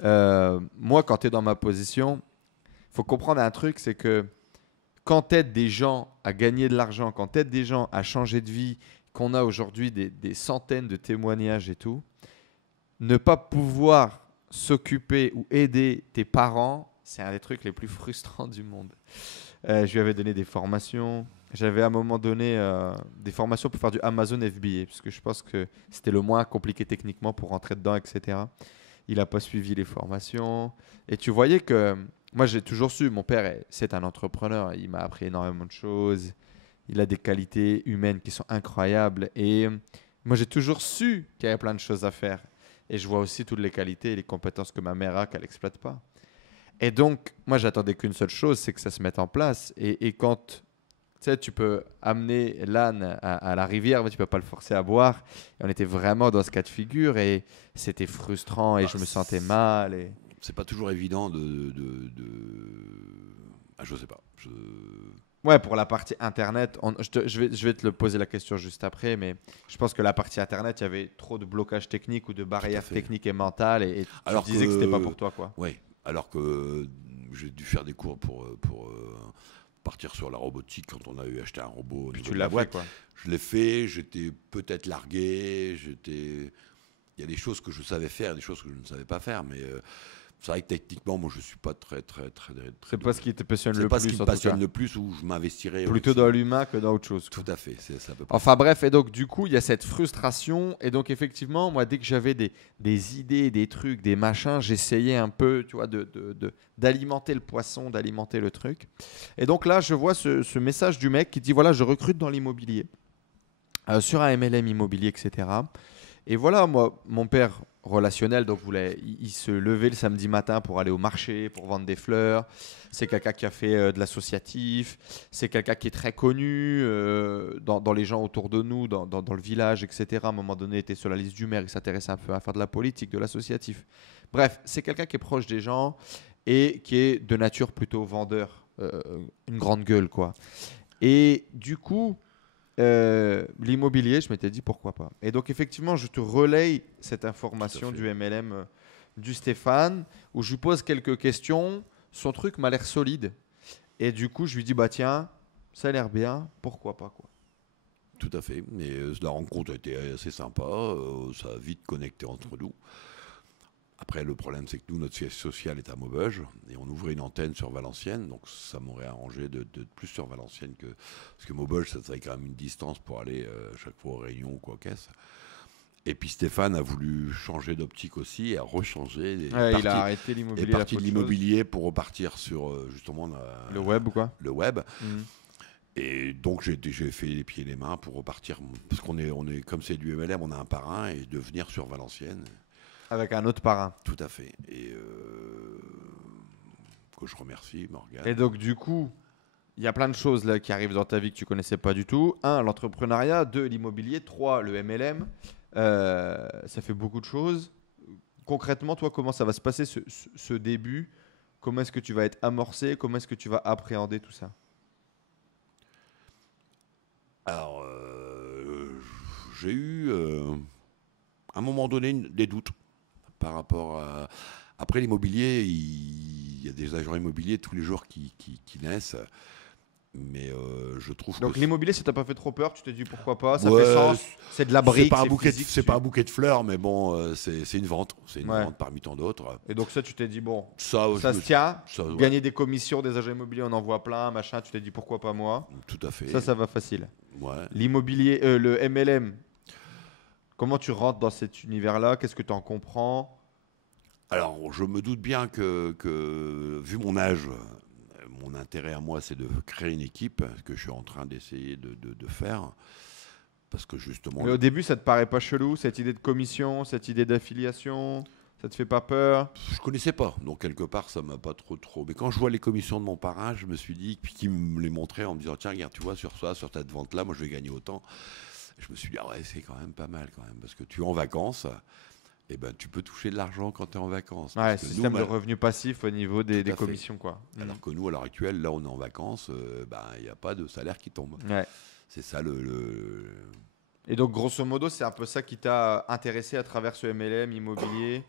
moi, quand tu es dans ma position, il faut comprendre un truc, c'est que quand tu aides des gens à gagner de l'argent, quand tu aides des gens à changer de vie, qu'on a aujourd'hui des centaines de témoignages et tout, ne pas pouvoir s'occuper ou aider tes parents, c'est un des trucs les plus frustrants du monde. Je lui avais donné des formations. J'avais à un moment donné des formations pour faire du Amazon FBA, parce que je pense que c'était le moins compliqué techniquement pour rentrer dedans, etc. Il n'a pas suivi les formations. Et tu voyais que moi, j'ai toujours su, mon père, c'est un entrepreneur. Il m'a appris énormément de choses. Il a des qualités humaines qui sont incroyables. Et moi, j'ai toujours su qu'il y avait plein de choses à faire. Et je vois aussi toutes les qualités et les compétences que ma mère a qu'elle n'exploite pas. Et donc, moi, j'attendais qu'une seule chose, c'est que ça se mette en place. Et quand tu sais, tu peux amener l'âne à la rivière, mais tu ne peux pas le forcer à boire. Et on était vraiment dans ce cas de figure et c'était frustrant et je me sentais mal. Et... C'est pas toujours évident Ah, je sais pas. Ouais, pour la partie Internet, je vais te le poser la question juste après, mais je pense que la partie Internet, il y avait trop de blocages techniques ou de barrières techniques et mentales et tu disais que c'était pas pour toi, quoi. Ouais, alors que j'ai dû faire des cours pour partir sur la robotique quand on a eu acheté un robot. Puis tu l'as fait, quoi. Je l'ai fait, j'étais peut-être largué, il y a des choses que je savais faire, des choses que je ne savais pas faire, mais c'est vrai que techniquement, moi, je suis pas très c'est pas ce qui te passionne le plus. C'est pas ce qui me passionne le plus, où je m'investirais. Plutôt dans l'humain que dans autre chose, quoi. Tout à fait, c'est à peu près. Enfin bref, et donc du coup, il y a cette frustration. Et donc effectivement, moi, dès que j'avais des idées, des trucs, des machins, j'essayais un peu, tu vois, d'alimenter le poisson, d'alimenter le truc. Et donc là, je vois ce message du mec qui dit, voilà, je recrute dans l'immobilier, sur un MLM immobilier, etc. Et voilà, moi, mon père relationnel, donc il se levait le samedi matin pour aller au marché, pour vendre des fleurs. C'est quelqu'un qui a fait de l'associatif. C'est quelqu'un qui est très connu dans les gens autour de nous, dans le village, etc. À un moment donné, il était sur la liste du maire, il s'intéressait un peu à faire de la politique, de l'associatif. Bref, c'est quelqu'un qui est proche des gens et qui est de nature plutôt vendeur, une grande gueule, quoi. Et du coup... l'immobilier, je m'étais dit pourquoi pas. Et donc effectivement, je te relaye cette information du MLM du Stéphane, où je lui pose quelques questions. Son truc m'a l'air solide. Et du coup, je lui dis, bah tiens, ça a l'air bien, pourquoi pas, quoi. Tout à fait. Mais la rencontre a été assez sympa. Ça a vite connecté entre nous. Après, le problème, c'est que nous, notre siège social est à Maubeuge et on ouvrait une antenne sur Valenciennes. Donc, ça m'aurait arrangé de plus sur Valenciennes parce que Maubeuge, ça serait quand même une distance pour aller chaque fois aux réunions ou quoi qu'est-ce. Et puis, Stéphane a voulu changer d'optique aussi et a rechangé. Il a arrêté l'immobilier. Il est parti de l'immobilier pour repartir sur justement le web ou quoi. Le web. Et donc, j'ai fait les pieds et les mains pour repartir. Parce qu'on est comme c'est du MLM, on a un parrain et de venir sur Valenciennes. Avec un autre parrain. Tout à fait. Et que je remercie, Morgane. Et donc, du coup, il y a plein de choses là qui arrivent dans ta vie que tu ne connaissais pas du tout. 1, l'entrepreneuriat. 2, l'immobilier. 3, le MLM. Ça fait beaucoup de choses. Concrètement, toi, comment ça va se passer ce début? Comment est-ce que tu vas être amorcé? Comment est-ce que tu vas appréhender tout ça? Alors, j'ai eu à un moment donné des doutes par rapport à. Après l'immobilier, il y a des agents immobiliers tous les jours qui naissent. Mais je trouve Donc que. l'immobilier, ça t'a pas fait trop peur? Tu t'es dit pourquoi pas? Ça Ouais, fait sens. C'est de la brique, c'est pas un c'est bouquet, physique. c'est pas un bouquet de fleurs, mais bon, c'est une vente. C'est une Ouais. vente parmi tant d'autres. Et donc ça, tu t'es dit, bon, Ça, ça se tient. ouais, Gagner des commissions, des agents immobiliers, on en voit plein, machin. Tu t'es dit, pourquoi pas moi? tout à fait. Ça va facile. Ouais. L'immobilier, le MLM, comment tu rentres dans cet univers-là? Qu'est-ce que tu en comprends? Alors, je me doute bien que vu mon âge, mon intérêt à moi, c'est de créer une équipe, ce que je suis en train d'essayer de faire. Parce que justement. Mais au début, ça te paraît pas chelou, cette idée de commission, cette idée d'affiliation? Ça te fait pas peur? Je connaissais pas, donc quelque part ça m'a pas trop. Mais quand je vois les commissions de mon parrain, je me suis dit, puis qui me les montrait en me disant tiens regarde, tu vois sur ça, sur cette vente là, moi je vais gagner autant. Je me suis dit ah ouais c'est quand même pas mal quand même parce que tu es en vacances, et ben tu peux toucher de l'argent quand tu es en vacances. Ouais, Parce que système nous, de revenu passif au niveau des Tout à fait. commissions, quoi. alors que nous à l'heure actuelle, là on est en vacances, il n'y a pas de salaire qui tombe. Ouais. C'est ça Et donc, grosso modo, c'est un peu ça qui t'a intéressé à travers ce MLM immobilier.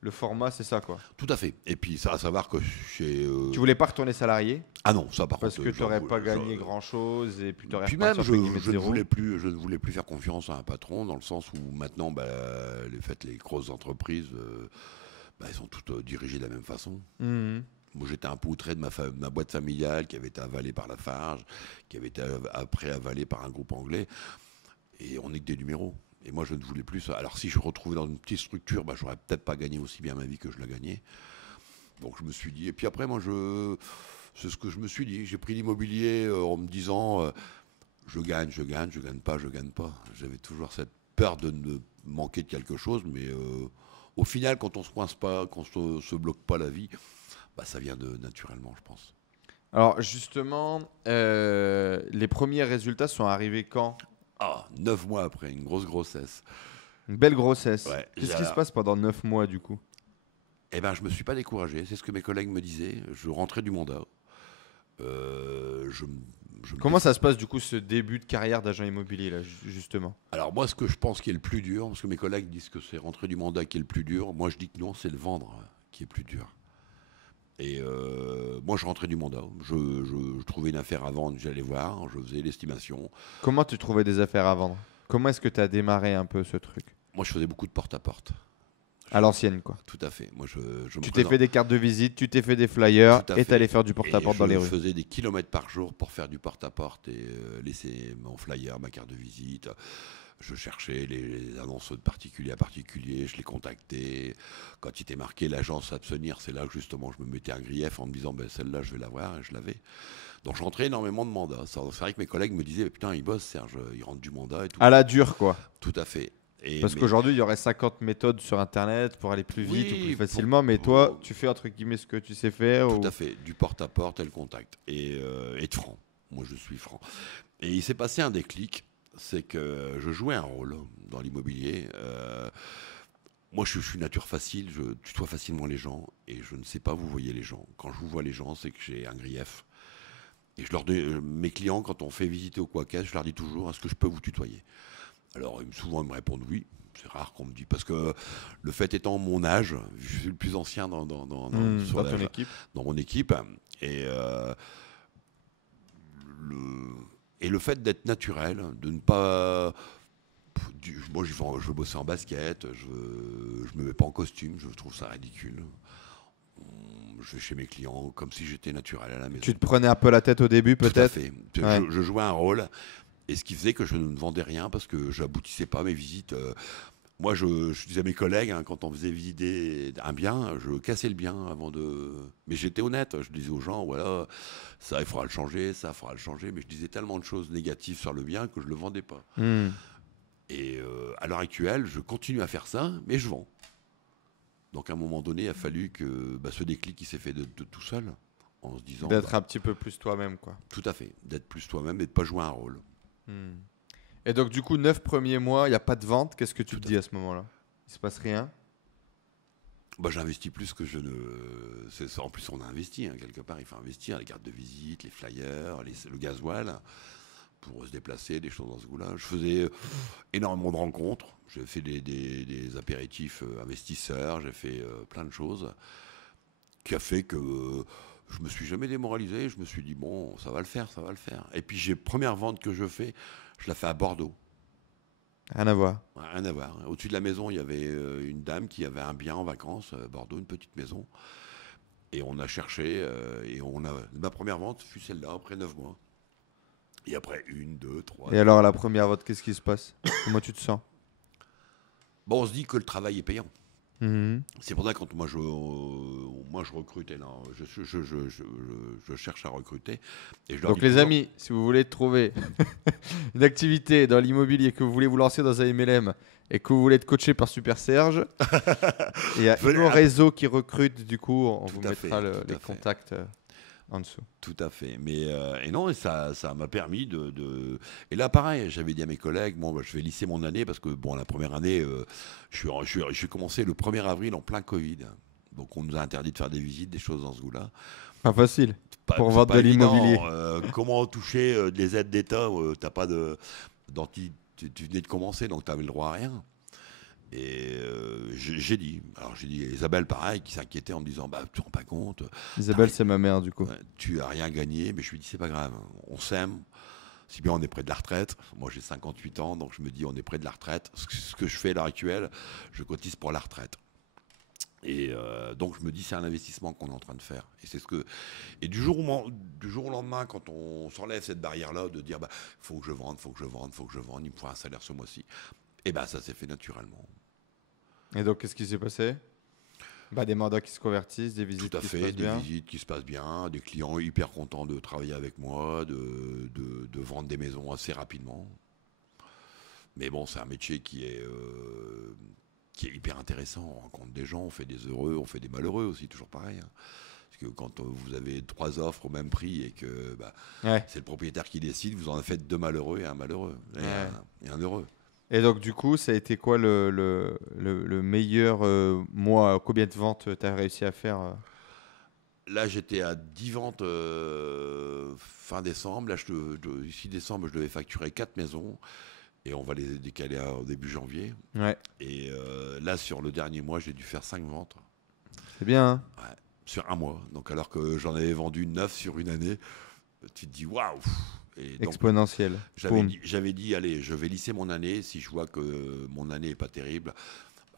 Le format, c'est ça, quoi. Tout à fait. Et puis ça à savoir que chez. Tu voulais pas retourner salarié Ah non, ça par parce contre. que tu n'aurais pas gagné grand-chose et puis tu aurais Puis même, je ne voulais plus faire confiance à un patron dans le sens où maintenant, les grosses entreprises, elles sont toutes dirigées de la même façon. Moi, j'étais un peu outré de ma boîte familiale qui avait été avalée par Lafarge, qui avait été après avalée par un groupe anglais. Et on n'est que des numéros. Et moi, je ne voulais plus ça. Alors, si je retrouvais dans une petite structure, j'aurais peut-être pas gagné aussi bien ma vie que je l'ai gagnée. Donc, je me suis dit. Et puis après, moi, c'est ce que je me suis dit. J'ai pris l'immobilier en me disant je gagne pas. J'avais toujours cette peur de ne manquer de quelque chose. Mais au final, quand on se coince pas, quand on se bloque pas la vie, ça vient naturellement, je pense. Alors, justement, les premiers résultats sont arrivés quand? 9 mois après, une grosse grossesse. Une belle grossesse. Ouais, Qu'est-ce qui se passe pendant 9 mois, du coup? Eh ben, je me suis pas découragé. C'est ce que mes collègues me disaient. Je rentrais du mandat. Comment ça se passe, du coup, ce début de carrière d'agent immobilier, là, justement? Alors, moi, ce que je pense qui est le plus dur, parce que mes collègues disent que c'est rentrer du mandat qui est le plus dur, moi, je dis que non, c'est le vendre qui est plus dur. Et moi, je rentrais du mandat. Je trouvais une affaire à vendre, j'allais voir, je faisais l'estimation. Comment tu trouvais des affaires à vendre? Comment est-ce que tu as démarré un peu ce truc? Moi, je faisais beaucoup de porte-à-porte. À l'ancienne, quoi. Tout à fait. Moi, tu t'es fait des cartes de visite, tu t'es fait des flyers et tu allais faire du porte-à-porte dans les rues. Je faisais des kilomètres par jour pour faire du porte-à-porte et laisser mon flyer, ma carte de visite. Je cherchais les annonces de particulier à particulier, je les contactais. Quand il était marqué l'agence Abstenir, c'est là que justement je me mettais un grief en me disant celle-là je vais l'avoir, et je l'avais. Donc je rentrais énormément de mandats. C'est vrai que mes collègues me disaient putain, il bosse Serge, il rentre du mandat et tout. À la dure, quoi. Tout à fait. Parce qu'aujourd'hui, il y aurait 50 méthodes sur Internet pour aller plus vite ou plus facilement, mais pour- toi, tu fais entre guillemets ce que tu sais faire. Tout à fait, du porte-à-porte et le contact. Et de franc. Moi, je suis franc. Et il s'est passé un déclic, c'est que je jouais un rôle dans l'immobilier. Moi, je suis nature facile, je tutoie facilement les gens et je ne sais pas vous voyez les gens. Quand je vous vois les gens, c'est que j'ai un grief. Et je leur dis, mes clients, quand on fait visiter au Quaquès, je leur dis toujours, est-ce que je peux vous tutoyer? Alors, souvent, ils me répondent oui. C'est rare qu'on me dise. Parce que le fait étant mon âge, je suis le plus ancien dans ton équipe. dans mon équipe. Et, le fait d'être naturel, de ne pas. Moi, je veux bosser en basket, je me mets pas en costume, je trouve ça ridicule. Je vais chez mes clients comme si j'étais naturel à la maison. Tu te prenais un peu la tête au début, Tout à peut-être? fait. Ouais. Je jouais un rôle. Et ce qui faisait que je ne vendais rien parce que j'aboutissais pas à mes visites. Moi, je disais à mes collègues, quand on faisait visiter un bien, je cassais le bien avant de. Mais j'étais honnête, je disais aux gens, voilà, ça, il faudra le changer, ça, il faudra le changer. Mais je disais tellement de choses négatives sur le bien que je ne le vendais pas. Et à l'heure actuelle, je continue à faire ça, mais je vends. Donc à un moment donné, il a fallu que ce déclic qui s'est fait de tout seul, en se disant. D'être un petit peu plus toi-même, quoi. Tout à fait, d'être plus toi-même et de ne pas jouer un rôle. Et donc, du coup, 9 premiers mois, il n'y a pas de vente. Qu'est-ce que tu te dis à ce moment-là? Il se passe rien? Bah, j'investis plus que je ne. En plus, on a investi, hein, quelque part. Il faut investir les cartes de visite, les flyers, le gasoil pour se déplacer, des choses dans ce goût-là. Je faisais énormément de rencontres. J'ai fait des apéritifs investisseurs. J'ai fait plein de choses qui a fait que je me suis jamais démoralisé. Je me suis dit, bon, ça va le faire, ça va le faire. Et puis, première vente que je fais, je la fais à Bordeaux. Rien à voir. Ouais, rien à voir. Au-dessus de la maison, il y avait une dame qui avait un bien en vacances, Bordeaux, une petite maison. Et on a cherché, ma première vente fut celle-là, après 9 mois. Et après, 1, 2, 3. Et alors, la première vente, qu'est-ce qui se passe? Comment tu te sens? Bon, on se dit que le travail est payant. Mhm. C'est pour ça que quand moi je recrutais, là, je cherche à recruter. Et je leur Donc, dis les toujours, amis, si vous voulez trouver une activité dans l'immobilier, que vous voulez vous lancer dans un MLM et que vous voulez être coaché par Super Serge, il y a Venez un à- réseau qui recrute. Du coup, on Tout vous à mettra fait, tout les à fait. contacts en dessous. Tout à fait. Mais et non, et ça m'a permis Et là, pareil, j'avais dit à mes collègues, bon, bah, je vais lisser mon année parce que bon, la première année, je suis commencé le 1er avril en plein Covid. Donc, on nous a interdit de faire des visites, des choses dans ce goût-là. Pas facile. Pour C'est vendre pas de évident. l'immobilier. Comment toucher des aides d'État? T'as pas de. Tu venais de commencer, donc tu avais le droit à rien. Et j'ai dit à Isabelle, pareil, qui s'inquiétait en me disant, bah, tu te rends pas compte, Isabelle, c'est ma mère, du coup. ouais, tu as rien gagné. Mais je lui dis, c'est pas grave, on s'aime. Si bien on est près de la retraite. Moi, j'ai 58 ans, donc je me dis, on est près de la retraite. Ce que je fais à l'heure actuelle, je cotise pour la retraite. Et donc, je me dis, c'est un investissement qu'on est en train de faire. Et c'est ce que. Et du jour au lendemain, quand on s'enlève cette barrière-là, de dire, bah, faut que je vende, faut que je vende, faut que je vende, il me faut un salaire ce mois-ci. Et ben, ça s'est fait naturellement. Et donc, qu'est-ce qui s'est passé? Bah, des mandats qui se convertissent, des visites Tout à qui se fait, passent des bien. visites qui se passent bien, des clients hyper contents de travailler avec moi, de vendre des maisons assez rapidement. Mais bon, c'est un métier qui est hyper intéressant. On rencontre des gens, on fait des heureux, on fait des malheureux aussi, toujours pareil, hein. Parce que quand vous avez 3 offres au même prix et que bah, Ouais. c'est le propriétaire qui décide, vous en faites 2 malheureux et un malheureux. Et un heureux. Et donc, du coup, ça a été quoi le meilleur mois? Combien de ventes tu as réussi à faire? Là, j'étais à 10 ventes fin décembre. Là, ici, décembre, je devais facturer 4 maisons. Et on va les décaler au début janvier. Ouais, Et là, sur le dernier mois, j'ai dû faire 5 ventes. c'est bien, hein? Ouais, sur un mois. Donc, alors que j'en avais vendu 9 sur une année, tu te dis waouh! Et donc, Exponentiel. Boum. j'avais dit, allez, je vais lisser mon année. Si je vois que mon année n'est pas terrible,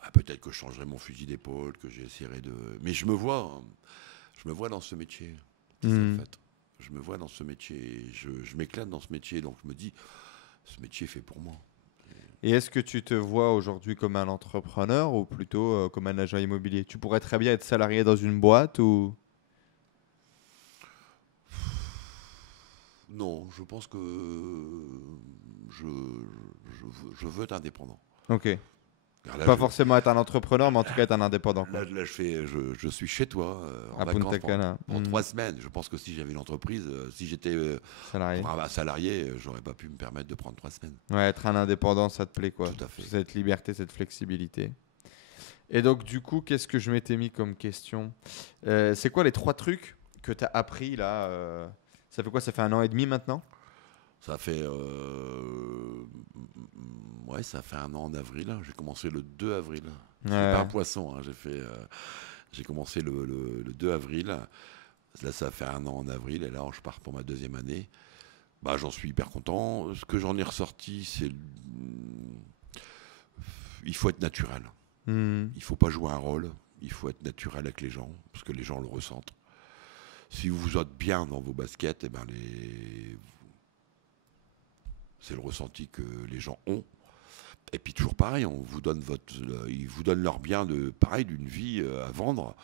bah, peut-être que je changerai mon fusil d'épaule, que j'essaierai de. Mais je me vois dans ce métier. C'est ça, en Mhm. fait. Je me vois dans ce métier. Je m'éclate dans ce métier. Donc, je me dis, ce métier est fait pour moi. Et est-ce que tu te vois aujourd'hui comme un entrepreneur ou plutôt comme un agent immobilier? Tu pourrais très bien être salarié dans une boîte ou... Non, je pense que je veux être indépendant. Ok. Alors là, Pas forcément être un entrepreneur, mais en tout cas être un indépendant, quoi. là, je suis chez toi en À vacances Punta Cana. pendant Mhm. 3 semaines. Je pense que si j'avais une entreprise, si j'étais Salarié. un salarié, j'aurais pas pu me permettre de prendre 3 semaines. Ouais, être un indépendant, ça te plaît, quoi. Tout à fait. Cette liberté, cette flexibilité. Et donc, du coup, qu'est-ce que je m'étais mis comme question? C'est quoi les 3 trucs que tu as appris là Ça fait quoi? Ça fait 1 an et demi maintenant? Ça fait ouais, ça fait 1 an en avril. J'ai commencé le 2 avril. C'est Ouais. pas un poisson, hein. J'ai commencé le 2 avril. Là, ça fait 1 an en avril. Et là, je pars pour ma 2e année. Bah, j'en suis hyper content. Ce que j'en ai ressorti, c'est il faut être naturel. Mhm. Il faut pas jouer un rôle. Il faut être naturel avec les gens, parce que les gens le ressentent. Si vous êtes bien dans vos baskets, eh ben c'est le ressenti que les gens ont. Et puis toujours pareil, ils vous donnent leur bien d'une vie à vendre.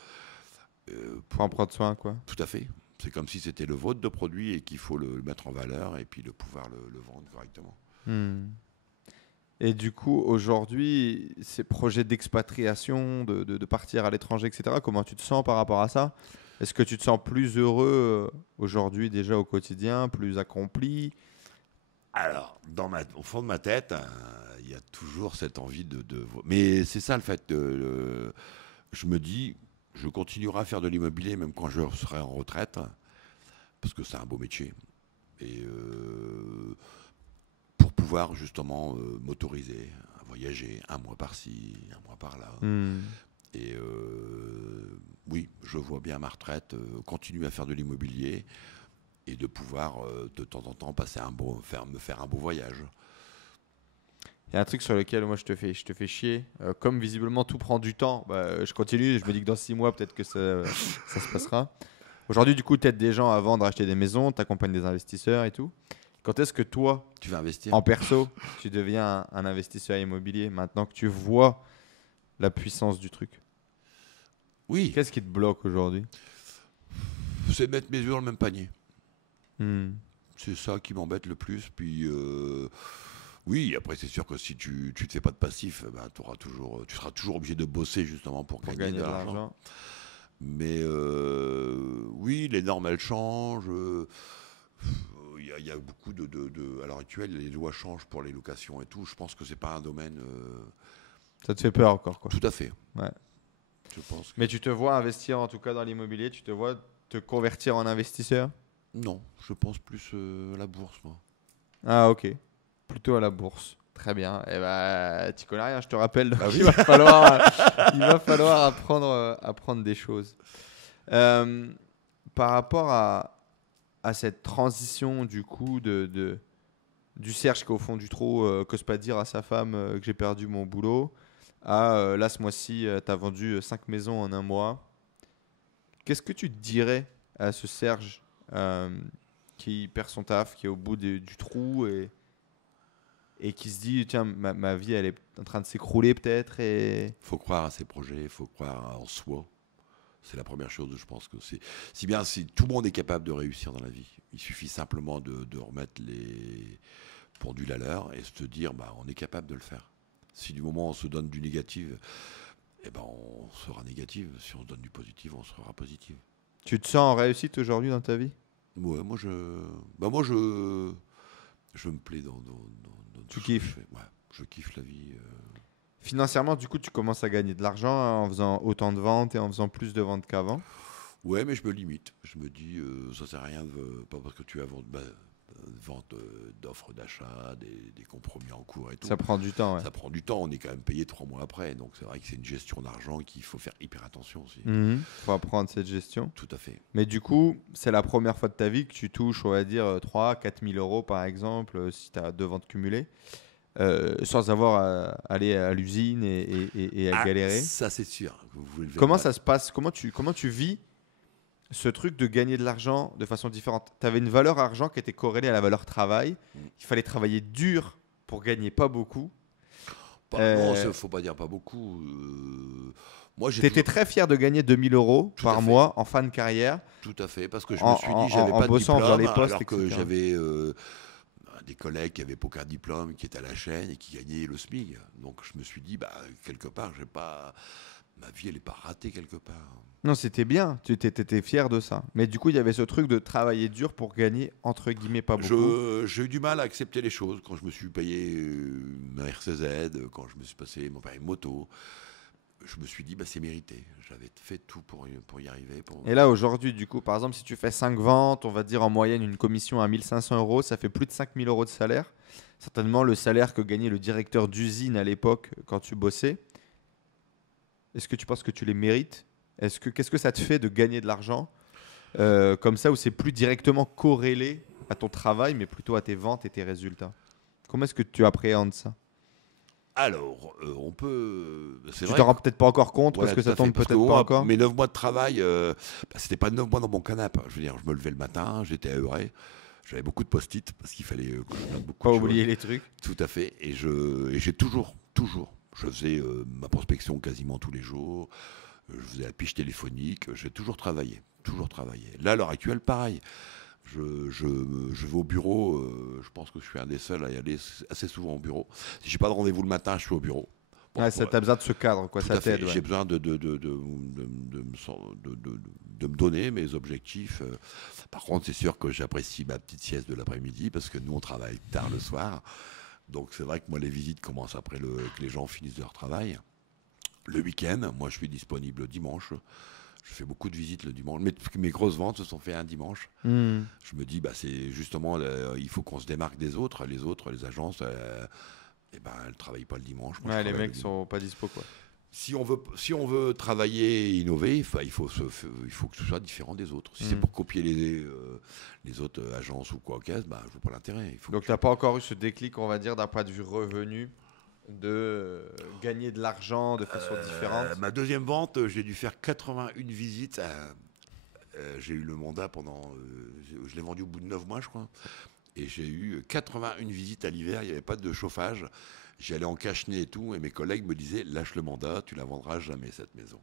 Faut en prendre soin, quoi. Tout à fait. C'est comme si c'était le vôtre de produit et qu'il faut le mettre en valeur et puis de pouvoir le vendre correctement. Hmm. Et du coup, aujourd'hui, ces projets d'expatriation, de partir à l'étranger, etc., comment tu te sens par rapport à ça? Est-ce que tu te sens plus heureux aujourd'hui déjà au quotidien, plus accompli? Alors, au fond de ma tête, il y a toujours cette envie Mais c'est ça le fait. Je me dis, je continuerai à faire de l'immobilier même quand je serai en retraite, parce que c'est un beau métier. Et pour pouvoir justement m'autoriser à voyager un mois par-ci, un mois par-là. Et oui, je vois bien ma retraite, continuer à faire de l'immobilier et de pouvoir de temps en temps me faire un beau voyage. Il y a un truc sur lequel moi je te fais chier. Comme visiblement tout prend du temps, je continue. Je me dis que dans 6 mois, peut-être que ça se passera. Aujourd'hui, du coup, tu aides des gens à vendre, à acheter des maisons, tu accompagnes des investisseurs et tout. Quand est-ce que toi, tu vas investir en perso, tu deviens un investisseur immobilier maintenant que tu vois la puissance du truc? Oui. Qu'est-ce qui te bloque aujourd'hui? C'est de mettre mes yeux dans le même panier. C'est ça qui m'embête le plus. Puis oui, après c'est sûr que si tu te fais pas de passif, tu seras toujours obligé de bosser justement pour gagner de l'argent. Mais oui, les normes elles changent. Il y a beaucoup à l'heure actuelle, les lois changent pour les locations et tout. Je pense que c'est pas un domaine. Ça te fait peur encore, quoi. Tout à fait. Ouais. Je pense. Mais tu te vois investir en tout cas dans l'immobilier, tu te vois te convertir en investisseur? Non, je pense plus à la bourse, moi. Ah, ok. Plutôt à la bourse. Très bien. Eh ben, tu connais rien, je te rappelle. Bah oui. Il va falloir apprendre des choses. Par rapport à cette transition du coup du Serge qui est au fond du trou, qu'ose pas dire à sa femme que j'ai perdu mon boulot, à là ce mois-ci, tu as vendu 5 maisons en un mois. Qu'est-ce que tu dirais à ce Serge qui perd son taf, qui est au bout du trou et qui se dit tiens, ma vie elle est en train de s'écrouler peut-être et... Faut croire à ses projets, il faut croire en soi. C'est la première chose, je pense que c'est... Si tout le monde est capable de réussir dans la vie, il suffit simplement de remettre les pendules à l'heure et se dire on est capable de le faire. Si du moment on se donne du négatif, on sera négatif. Si on se donne du positif, on sera positif. Tu te sens en réussite aujourd'hui dans ta vie? Ouais, moi je me plais dans tu kiffes? Ouais, je kiffe la vie. Financièrement, du coup, tu commences à gagner de l'argent en faisant autant de ventes et en faisant plus de ventes qu'avant? Ouais, mais je me limite. Je me dis, ça sert à rien, pas parce que tu as vente d'offres d'achat, des compromis en cours et tout. Ça prend du temps, ouais. Ça prend du temps, on est quand même payé 3 mois après. Donc c'est vrai que c'est une gestion d'argent qu'il faut faire hyper attention aussi. Faut apprendre cette gestion. Tout à fait. Mais du coup, c'est la première fois de ta vie que tu touches, on va dire, 3-4 000 euros par exemple, si tu as 2 ventes cumulées. Sans avoir à aller à l'usine et à galérer. Ça c'est sûr. Comment ça se passe? Comment tu vis ce truc de gagner de l'argent de façon différente? Tu avais une valeur argent qui était corrélée à la valeur travail. Il fallait travailler dur pour gagner pas beaucoup. Non, il ne faut pas dire pas beaucoup. Tu étais très fier de gagner 2 000 euros par mois en fin de carrière. Tout à fait, parce que je me suis dit j'avais pas de diplôme, alors que j'avais des collègues qui n'avaient pas aucun diplôme, qui étaient à la chaîne et qui gagnaient le SMIC. Donc je me suis dit, quelque part, ma vie, elle n'est pas ratée quelque part. Non, c'était bien, tu étais fier de ça. Mais du coup, il y avait ce truc de travailler dur pour gagner, entre guillemets, pas beaucoup. J'ai eu du mal à accepter les choses quand je me suis payé ma RCZ, quand je me suis passé mon permis moto. Je me suis dit, c'est mérité. J'avais fait tout pour y arriver. Et là, aujourd'hui, du coup, par exemple, si tu fais 5 ventes, on va dire en moyenne une commission à 1 500 euros, ça fait plus de 5 000 euros de salaire. Certainement le salaire que gagnait le directeur d'usine à l'époque quand tu bossais. Est-ce que tu penses que tu les mérites? Qu'est-ce que ça te fait de gagner de l'argent comme ça, où c'est plus directement corrélé à ton travail, mais plutôt à tes ventes et tes résultats? Comment est-ce que tu appréhendes ça? Alors, on peut... Tu t'en rends peut-être pas encore compte parce que ça tombe peut-être pas encore. Mes 9 mois de travail, c'était pas 9 mois dans mon canapé. Je veux dire, je me levais le matin, j'étais aheuré. J'avais beaucoup de post-it parce qu'il fallait que je note beaucoup de choses. Pas oublier les trucs. Tout à fait. Et j'ai toujours, je faisais ma prospection quasiment tous les jours. Je faisais la piche téléphonique. J'ai toujours travaillé. Là, à l'heure actuelle, pareil. Je vais au bureau, je pense que je suis un des seuls à y aller assez souvent au bureau. Si je n'ai pas de rendez-vous le matin, je suis au bureau Ouais, ça t'a besoin de ce cadre, quoi. Ça t'aide. J'ai besoin de me donner mes objectifs. Par contre, c'est sûr que j'apprécie ma petite sieste de l'après-midi parce que nous, on travaille tard le soir. Donc, c'est vrai que moi, les visites commencent après que les gens finissent leur travail. Le week-end, moi, je suis disponible dimanche. Je fais beaucoup de visites le dimanche. Mes grosses ventes se sont faites un dimanche. Je me dis, c'est justement, il faut qu'on se démarque des autres. Les autres, les agences, elles ne travaillent pas le dimanche. Moi, les mecs sont pas dispo, quoi. Si on veut travailler et innover, il faut que ce soit différent des autres. Si c'est pour copier les autres agences ou quoi je vois pas l'intérêt. Donc, tu n'as pas encore eu ce déclic, on va dire, d'un point de vue revenu, de gagner de l'argent de façon différente. Ma deuxième vente, j'ai dû faire 81 visites. J'ai eu le mandat pendant... je l'ai vendu au bout de 9 mois, je crois. Et j'ai eu 81 visites à l'hiver. Il n'y avait pas de chauffage. J'y allais en cache-nez et tout. Et mes collègues me disaient, lâche le mandat, tu la vendras jamais, cette maison.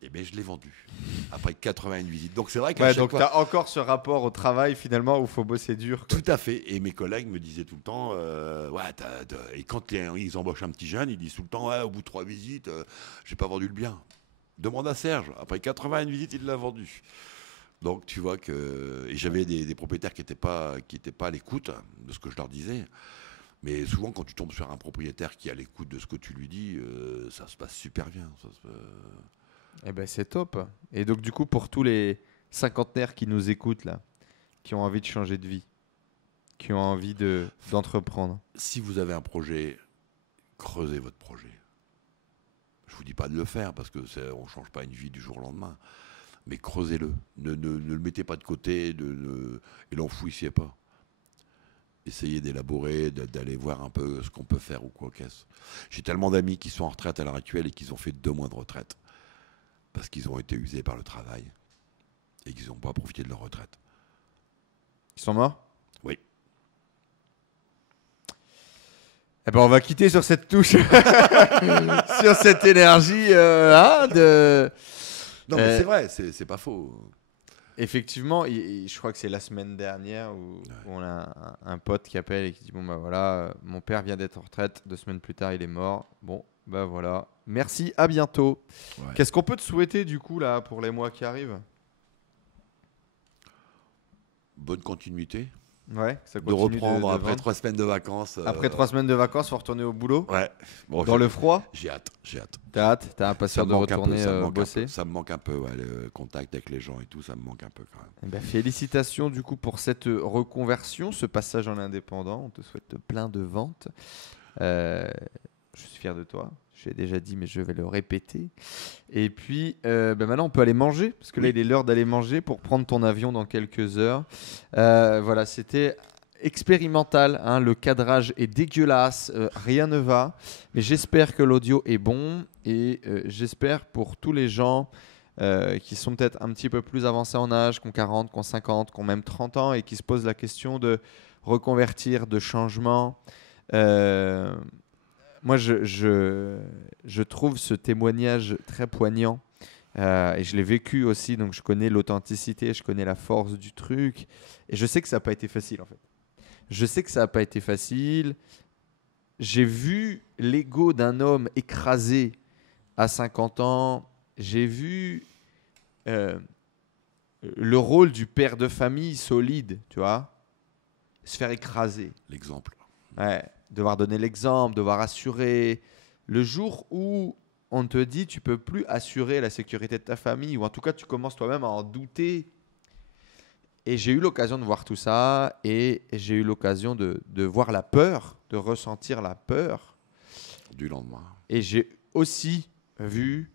Et bien, je l'ai vendue. Après 81 visites. Donc, c'est vrai qu'à chaque donc, fois... tu as encore ce rapport au travail, finalement, où il faut bosser dur, quoi. Tout à fait. Et mes collègues me disaient tout le temps, et quand ils embauchent un petit jeune, ils disent tout le temps, au bout de 3 visites, j'ai pas vendu le bien. Demande à Serge. Après 81 visites, il l'a vendu. Donc, tu vois que... Et j'avais des propriétaires qui n'étaient pas à l'écoute de ce que je leur disais. Mais souvent, quand tu tombes sur un propriétaire qui est à l'écoute de ce que tu lui dis, ça se passe super bien. Eh ben, c'est top. Et donc, du coup, pour tous les cinquantenaires qui nous écoutent, là, qui ont envie de changer de vie, qui ont envie d'entreprendre. Si vous avez un projet, creusez votre projet. Je ne vous dis pas de le faire parce qu'on ne change pas une vie du jour au lendemain. Mais creusez-le. Ne le mettez pas de côté et l'enfouissez pas. Essayez d'élaborer, d'aller voir un peu ce qu'on peut faire ou quoi qu'est-ce. J'ai tellement d'amis qui sont en retraite à l'heure actuelle et qui ont fait 2 mois de retraite parce qu'ils ont été usés par le travail et qu'ils n'ont pas profité de leur retraite. Ils sont morts ? Oui. Eh ben, on va quitter sur cette touche, sur cette énergie de... Non, mais c'est vrai, c'est pas faux. Effectivement, je crois que c'est la semaine dernière où on a un pote qui appelle et qui dit bon bah voilà, mon père vient d'être en retraite, 2 semaines plus tard il est mort. Bon bah voilà, merci, à bientôt. Ouais. Qu'est-ce qu'on peut te souhaiter du coup là pour les mois qui arrivent ? Bonne continuité. Ouais, ça continue de reprendre après 3 semaines de vacances. Après 3 semaines de vacances, faut retourner au boulot. Ouais. Bon, dans le froid. J'ai hâte. T'as hâte ? T'as impatient de retourner bosser ? Ça me manque un peu, le contact avec les gens et tout, ça me manque un peu quand même. Eh ben, félicitations du coup pour cette reconversion, ce passage en indépendant. On te souhaite plein de ventes. Je suis fier de toi. Je l'ai déjà dit, mais je vais le répéter. Et puis, maintenant, on peut aller manger, parce que là, il est l'heure d'aller manger pour prendre ton avion dans quelques heures. Voilà, c'était expérimental. Hein, le cadrage est dégueulasse, rien ne va. Mais j'espère que l'audio est bon et j'espère pour tous les gens qui sont peut-être un petit peu plus avancés en âge, qui ont 40, qui ont 50, qui ont même 30 ans et qui se posent la question de reconvertir, de changement. Moi, je trouve ce témoignage très poignant et je l'ai vécu aussi, donc je connais l'authenticité, je connais la force du truc et je sais que ça n'a pas été facile en fait. Je sais que ça n'a pas été facile. J'ai vu l'ego d'un homme écrasé à 50 ans. J'ai vu le rôle du père de famille solide, tu vois, se faire écraser. L'exemple. Ouais. Devoir donner l'exemple, devoir assurer. Le jour où on te dit tu peux plus assurer la sécurité de ta famille, ou en tout cas tu commences toi-même à en douter. Et j'ai eu l'occasion de voir tout ça, et j'ai eu l'occasion de voir la peur, de ressentir la peur. Du lendemain. Et j'ai aussi vu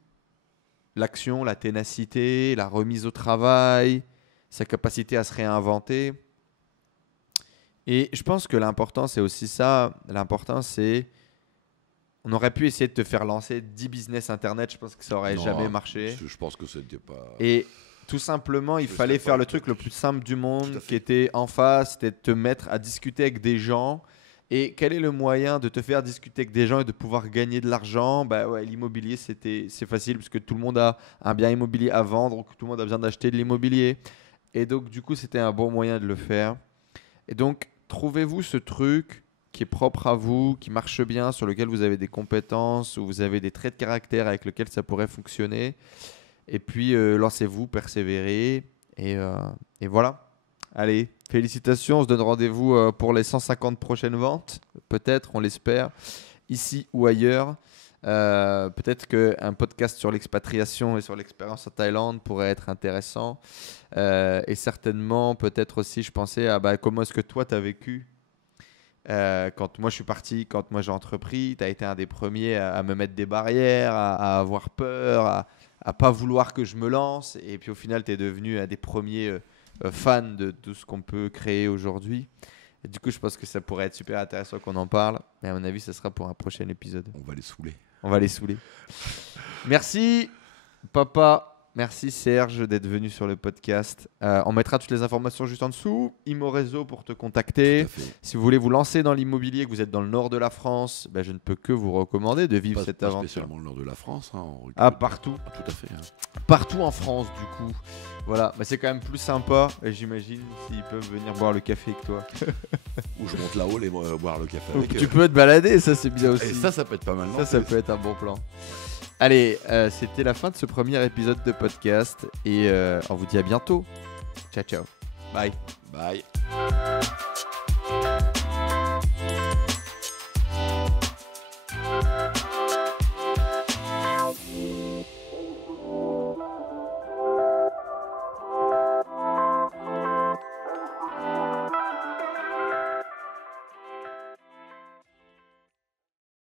l'action, la ténacité, la remise au travail, sa capacité à se réinventer. Et je pense que l'important, c'est aussi ça. L'important, c'est... On aurait pu essayer de te faire lancer 10 business Internet. Je pense que ça n'aurait jamais marché. Je pense que c'était pas... Et tout simplement, il fallait faire le truc le plus simple du monde qui était en face. C'était de te mettre à discuter avec des gens. Et quel est le moyen de te faire discuter avec des gens et de pouvoir gagner de l'argent ? L'immobilier, c'est facile parce que tout le monde a un bien immobilier à vendre ou que tout le monde a besoin d'acheter de l'immobilier. Et donc, du coup, c'était un bon moyen de le faire. Et donc, trouvez-vous ce truc qui est propre à vous, qui marche bien, sur lequel vous avez des compétences ou vous avez des traits de caractère avec lesquels ça pourrait fonctionner. Et puis, lancez-vous, persévérez. Et voilà. Allez, félicitations. On se donne rendez-vous pour les 150 prochaines ventes. Peut-être, on l'espère, ici ou ailleurs. Peut-être qu'un podcast sur l'expatriation et sur l'expérience en Thaïlande pourrait être intéressant. Et certainement, peut-être aussi, je pensais à comment est-ce que toi, tu as vécu quand moi je suis parti, quand moi j'ai entrepris. Tu as été un des premiers à me mettre des barrières, à avoir peur, à pas vouloir que je me lance. Et puis au final, tu es devenu un des premiers fans de tout ce qu'on peut créer aujourd'hui. Et du coup, je pense que ça pourrait être super intéressant qu'on en parle. Mais à mon avis, ça sera pour un prochain épisode. On va les saouler. On va les saouler. Merci, papa. Merci, Serge, d'être venu sur le podcast. On mettra toutes les informations juste en dessous. Imo Réseau pour te contacter. Si vous voulez vous lancer dans l'immobilier, que vous êtes dans le nord de la France, je ne peux que vous recommander de vivre cette aventure. Pas spécialement le nord de la France. Partout. Tout à fait. Partout en France, du coup. Voilà, c'est quand même plus sympa, j'imagine, s'ils peuvent venir boire le café avec toi. Ou je monte là-haut et boire le café avec eux. Tu peux te balader, ça c'est bien aussi. Et ça peut être pas mal. Ça peut être un bon plan. Allez, c'était la fin de ce premier épisode de podcast et on vous dit à bientôt. Ciao, ciao. Bye. Bye.